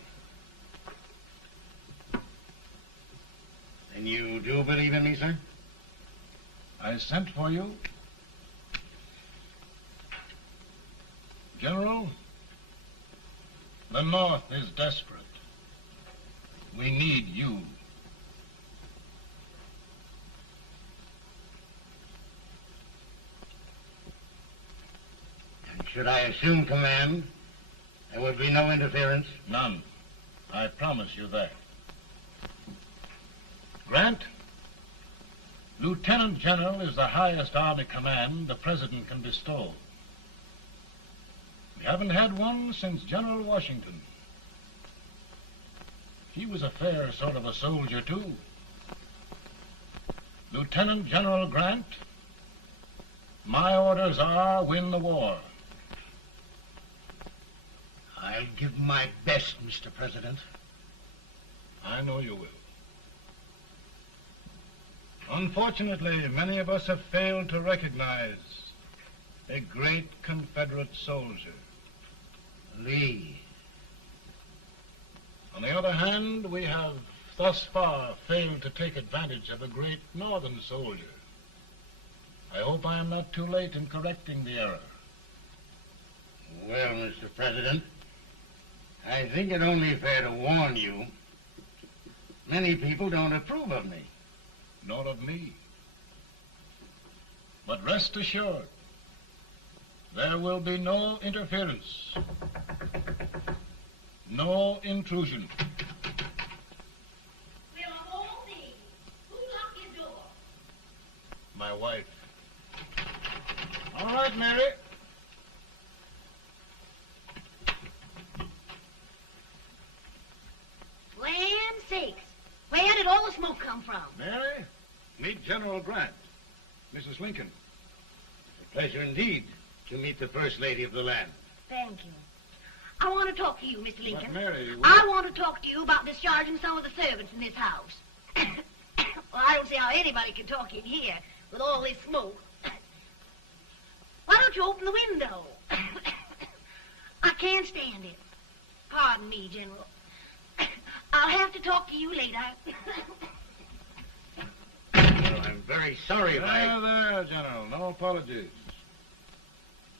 Then you do believe in me, sir? I sent for you. General, the North is desperate. We need you. And should I assume command, there would be no interference? None. I promise you that. Grant, Lieutenant General is the highest army command the President can bestow. We haven't had one since General Washington. He was a fair sort of a soldier, too. Lieutenant General Grant, my orders are win the war. I'll give my best, Mr. President. I know you will. Unfortunately, many of us have failed to recognize a great Confederate soldier, Lee. On the other hand, we have thus far failed to take advantage of a great Northern soldier. I hope I am not too late in correcting the error. Well, Mr. President, I think it only fair to warn you. Many people don't approve of me. Nor of me. But rest assured, there will be no interference, no intrusion. We'll all be. Who locked your door? My wife. All right, Mary. Land sakes. Where did all the smoke come from? Mary, meet General Grant. Mrs. Lincoln. It's a pleasure indeed to meet the First Lady of the land. Thank you. I want to talk to you, Mr. Lincoln. But Mary, I want to talk to you about discharging some of the servants in this house. Well, I don't see how anybody can talk in here with all this smoke. Why don't you open the window? I can't stand it. Pardon me, General. I'll have to talk to you later. Well, I'm very sorry if I... There, General. No apologies.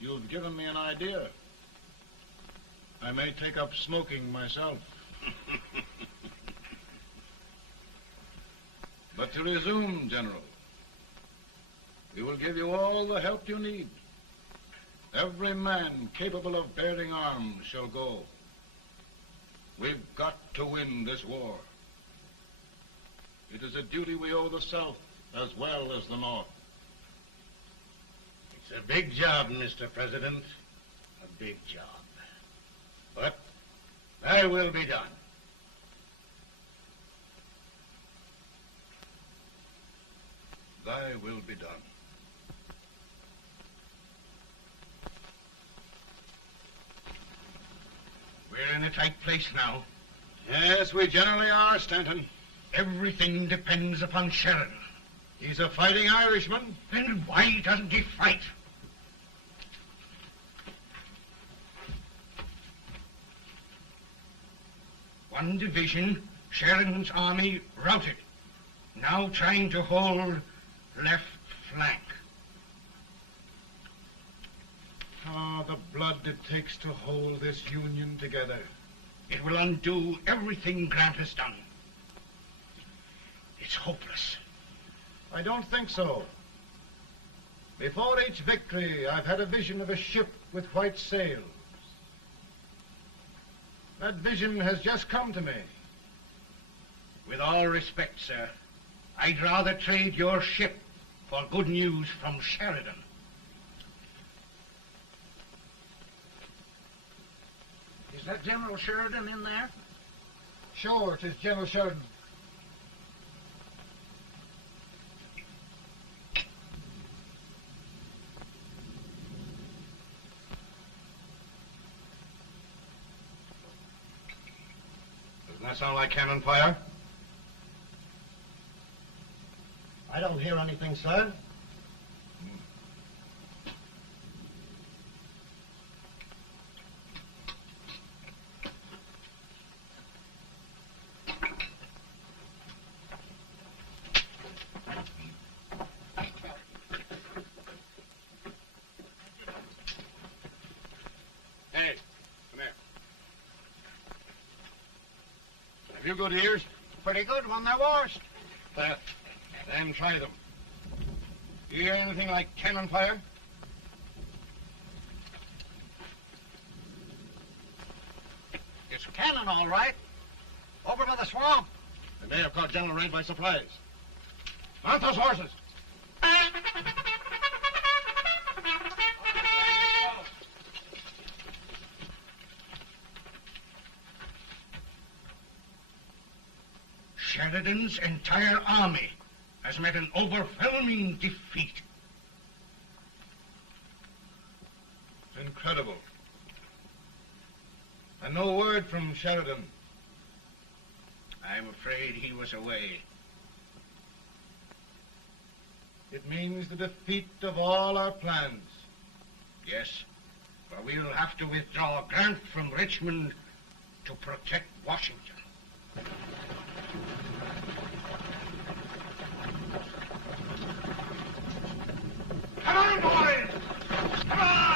You've given me an idea. I may take up smoking myself. But to resume, General, we will give you all the help you need. Every man capable of bearing arms shall go. We've got to win this war. It is a duty we owe the South as well as the North. It's a big job, Mr. President. A big job. But thy will be done. Thy will be done. We're in a tight place now. Yes, we generally are, Stanton. Everything depends upon Sheridan. He's a fighting Irishman. Then why doesn't he fight? One division, Sheridan's army, routed. Now trying to hold left flank. Ah, the blood it takes to hold this Union together. It will undo everything Grant has done. It's hopeless. I don't think so. Before each victory, I've had a vision of a ship with white sails. That vision has just come to me. With all respect, sir, I'd rather trade your ship for good news from Sheridan. Is that General Sheridan in there? Sure, it is General Sheridan. Doesn't that sound like cannon fire? I don't hear anything, sir. Hey, come here. Have you good ears? Pretty good when they're washed. Then try them. You hear anything like cannon fire? It's cannon, all right. Over by the swamp. They may have caught General Raid by surprise. Mount those horses. Sheridan's entire army has met an overwhelming defeat. It's incredible. And no word from Sheridan. I'm afraid he was away. It means the defeat of all our plans. Yes, for we'll have to withdraw Grant from Richmond to protect Washington. Come on, boys! Come on!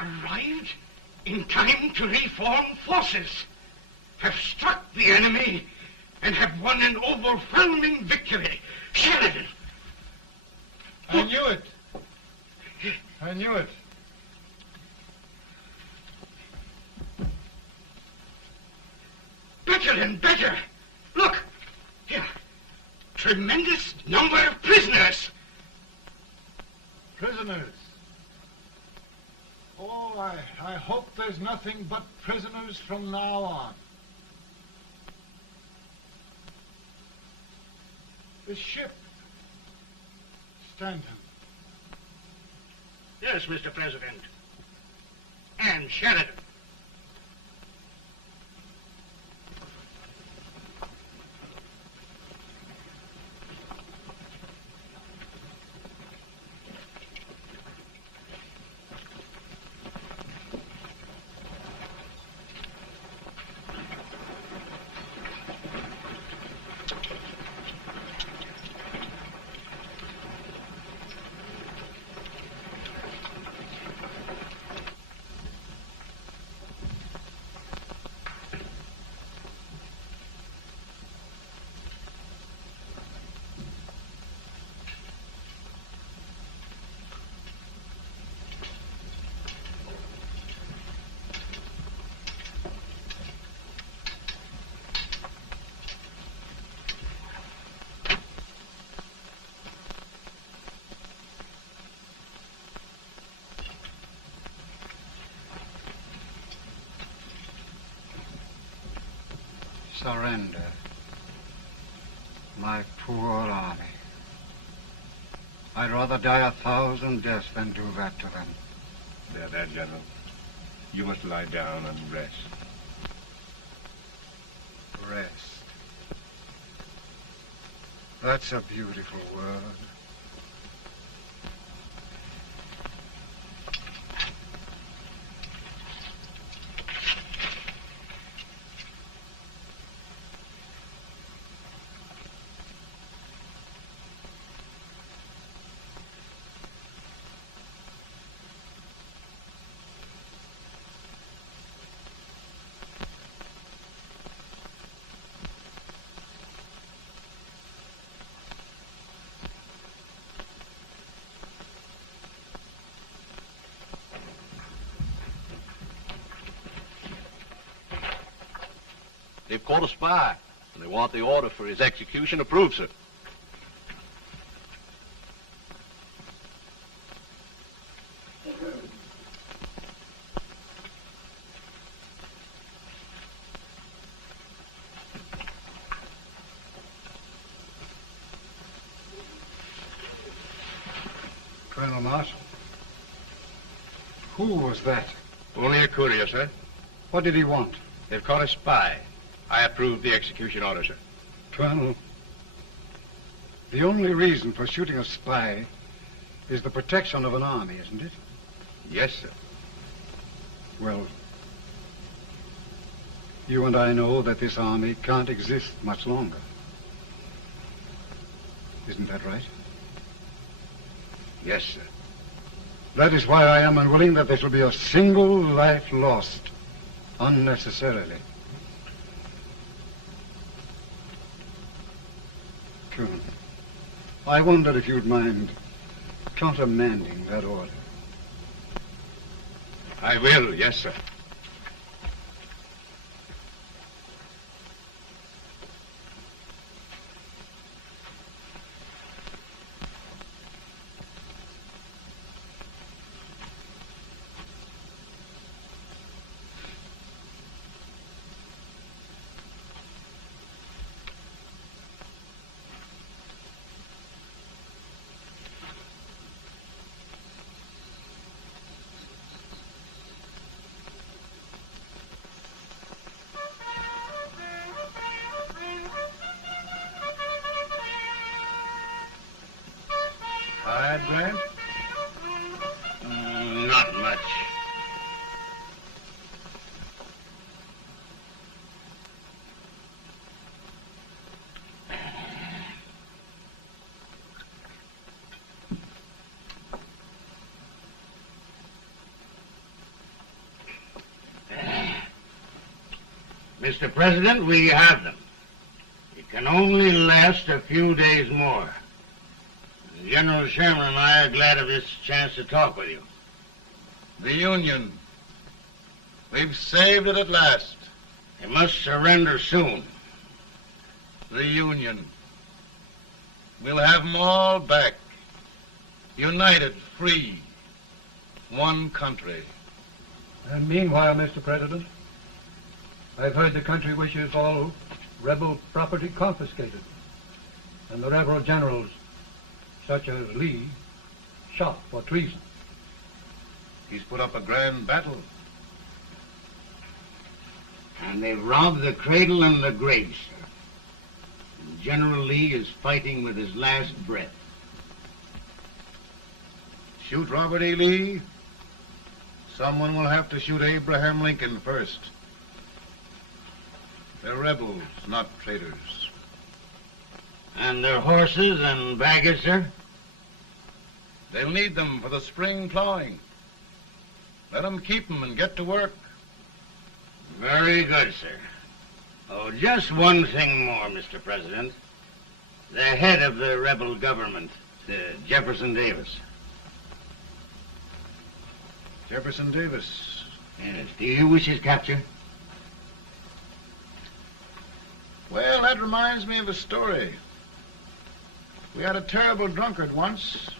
Arrived in time to reform forces, have struck the enemy, and have won an overwhelming victory. Sheridan! I knew it. I knew it. Better and better. Look, here. Tremendous number of prisoners. Prisoners. Oh, I hope there's nothing but prisoners from now on. The ship. Stanton. Yes, Mr. President. And Sheridan. Surrender. My poor army. I'd rather die 1,000 deaths than do that to them. There, General. You must lie down and rest. Rest. That's a beautiful word. They've caught a spy, and they want the order for his execution approved, sir. Colonel Marshall. Who was that? Only a courier, sir. What did he want? They've caught a spy. I approve the execution order, sir. Colonel, the only reason for shooting a spy is the protection of an army, isn't it? Yes, sir. Well, you and I know that this army can't exist much longer. Isn't that right? Yes, sir. That is why I am unwilling that there shall be a single life lost unnecessarily. Sure. I wondered if you'd mind countermanding that order. I will, yes, sir. Tired, Grant? Not much. Mr. President, we have them. It can only last a few days more. General Sherman and I are glad of this chance to talk with you. The Union. We've saved it at last. You must surrender soon. The Union. We'll have them all back. United, free. One country. And meanwhile, Mr. President, I've heard the country wishes all rebel property confiscated, and the rebel generals, such as Lee, shot for treason. He's put up a grand battle. And they've robbed the cradle and the grave, sir. And General Lee is fighting with his last breath. Shoot Robert E. Lee? Someone will have to shoot Abraham Lincoln first. They're rebels, not traitors. And their horses and baggage, sir? They'll need them for the spring plowing. Let them keep them and get to work. Very good, sir. Oh, just one thing more, Mr. President. The head of the rebel government, Jefferson Davis. Jefferson Davis? Yes. Do you wish his capture? Well, that reminds me of a story. We had a terrible drunkard once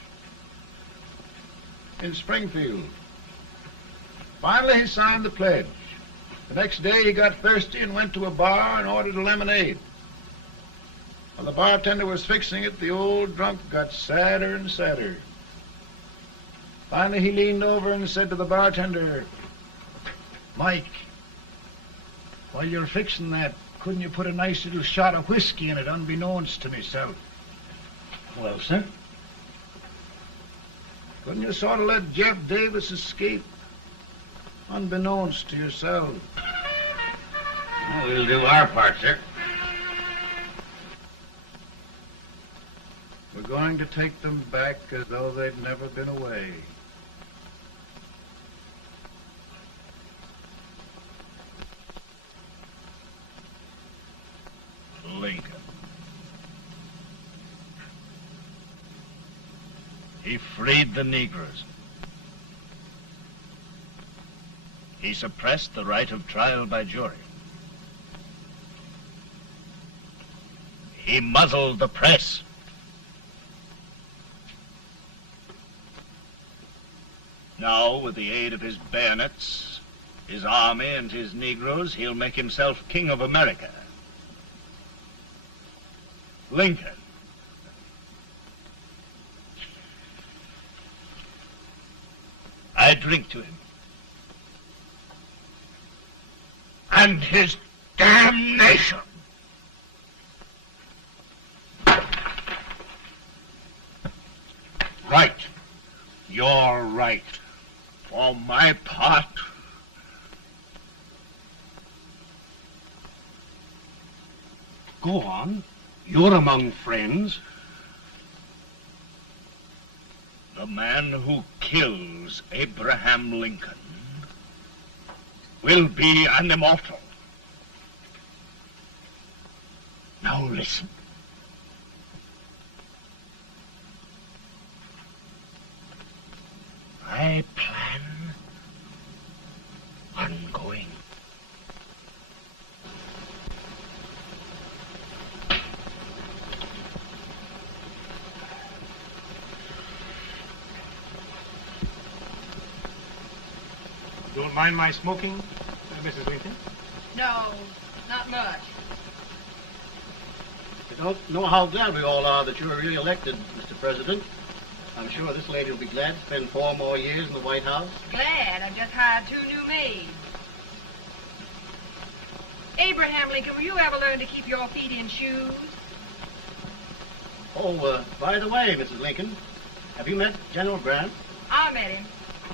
in Springfield. Finally, he signed the pledge. The next day, he got thirsty and went to a bar and ordered a lemonade. While the bartender was fixing it, the old drunk got sadder and sadder. Finally, he leaned over and said to the bartender, "Mike, while you're fixing that, couldn't you put a nice little shot of whiskey in it, unbeknownst to myself?" Well, sir? Couldn't you sort of let Jeff Davis escape, unbeknownst to yourself? Well, we'll do our part, sir. We're going to take them back as though they'd never been away. Lincoln. He freed the Negroes. He suppressed the right of trial by jury. He muzzled the press. Now, with the aid of his bayonets, his army, and his Negroes, he'll make himself king of America. Lincoln. I drink to him. And his damnation. Right. You're right. For my part, Go on. You're among friends. the man who kills Abraham Lincoln will be an immortal. Now listen. My plan ongoing. Don't mind my smoking, Mrs. Lincoln? No, not much. I don't know how glad we all are that you're re-elected, Mr. President. I'm sure this lady will be glad to spend 4 more years in the White House. Glad. I've just hired 2 new maids. Abraham Lincoln, will you ever learn to keep your feet in shoes? Oh, by the way, Mrs. Lincoln, have you met General Grant? I met him.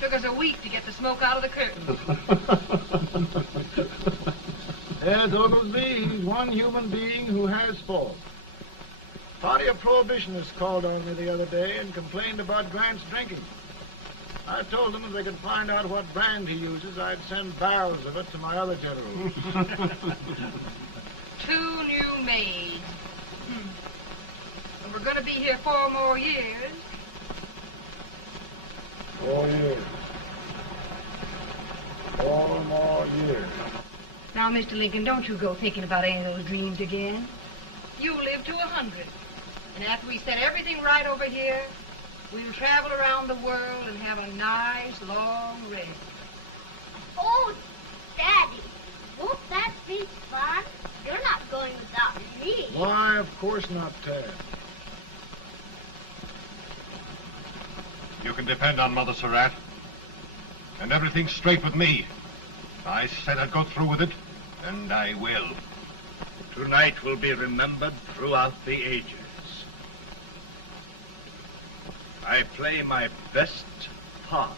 Took us a week to get the smoke out of the curtain. Yes, Oglesby, he's one human being who has faults. Party of Prohibitionists called on me the other day and complained about Grant's drinking. I told them if they could find out what brand he uses, I'd send barrels of it to my other generals. 2 new maids. And we're going to be here 4 more years. 4 years. 4 more years. Now, Mr. Lincoln, don't you go thinking about any of those dreams again. You live to 100. And after we set everything right over here, we'll travel around the world and have a nice, long rest. Oh, Daddy, won't that be fun? You're not going without me. Why, of course not, Tad. You can depend on Mother Surratt. And everything's straight with me. I said I'd go through with it, and I will. Tonight will be remembered throughout the ages. I play my best part.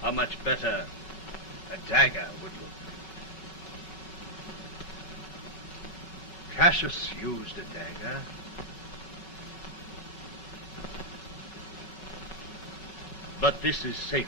How much better a dagger would look. Cassius used a dagger. But this is safer.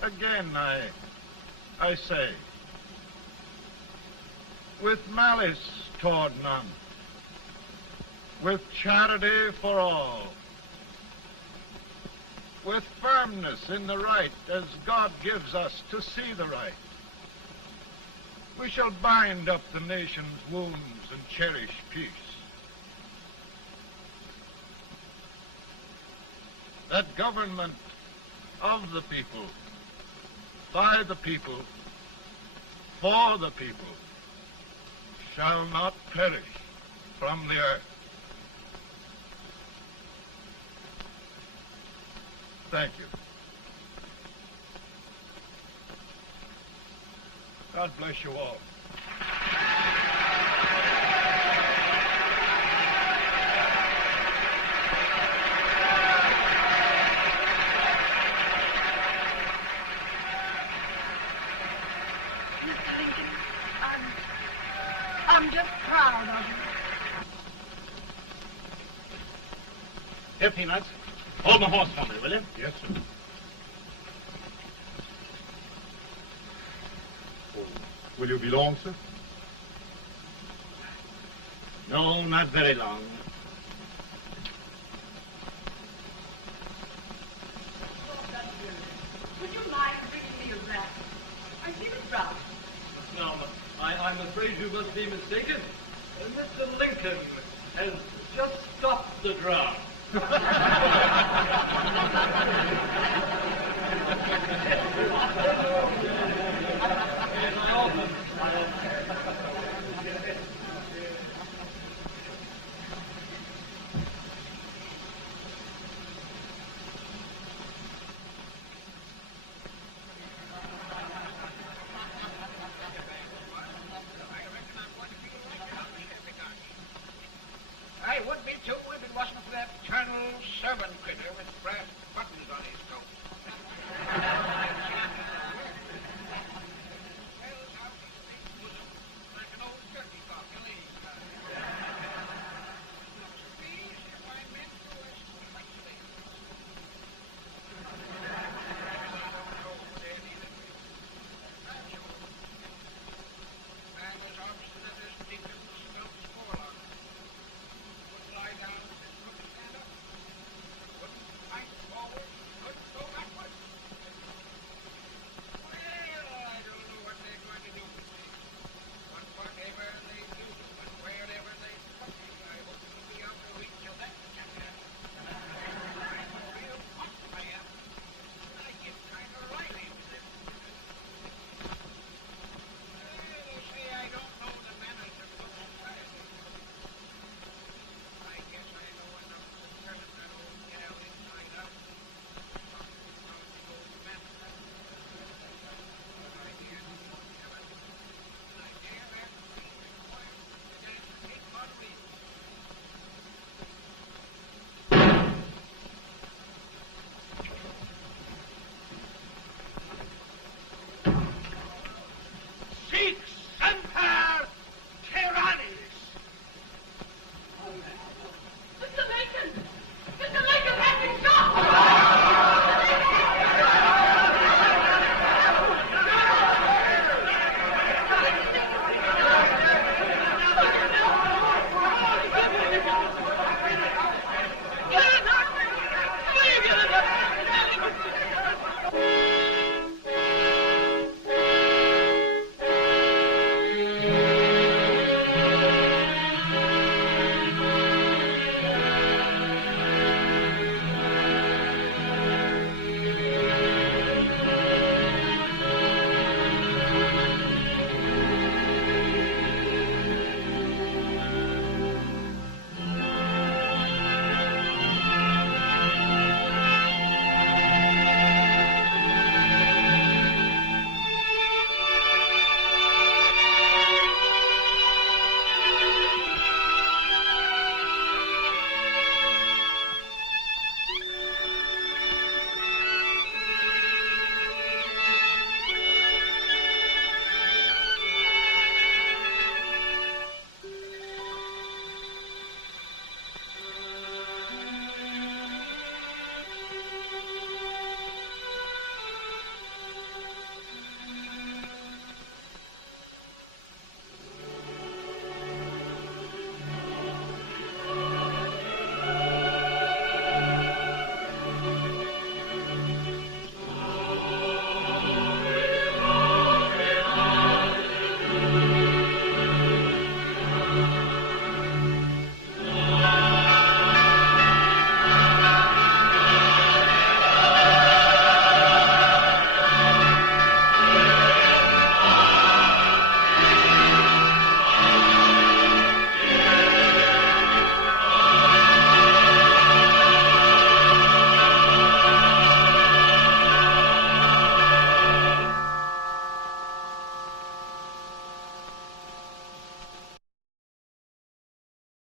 Again, I say, with malice toward none, with charity for all, with firmness in the right as God gives us to see the right, we shall bind up the nation's wounds and cherish peace. That government of the people, by the people, for the people, shall not perish from the earth. Thank you. God bless you all. I'm just proud of you. Here, Peanuts. Hold my horse for me, will you? Yes, sir. Oh, will you be long, sir? No, not very long. Would you mind bringing me a wrap? I see the drought. No, I'm afraid you must be mistaken. Mr. Lincoln has just stopped the draft. marketer with brass buttons on his coat.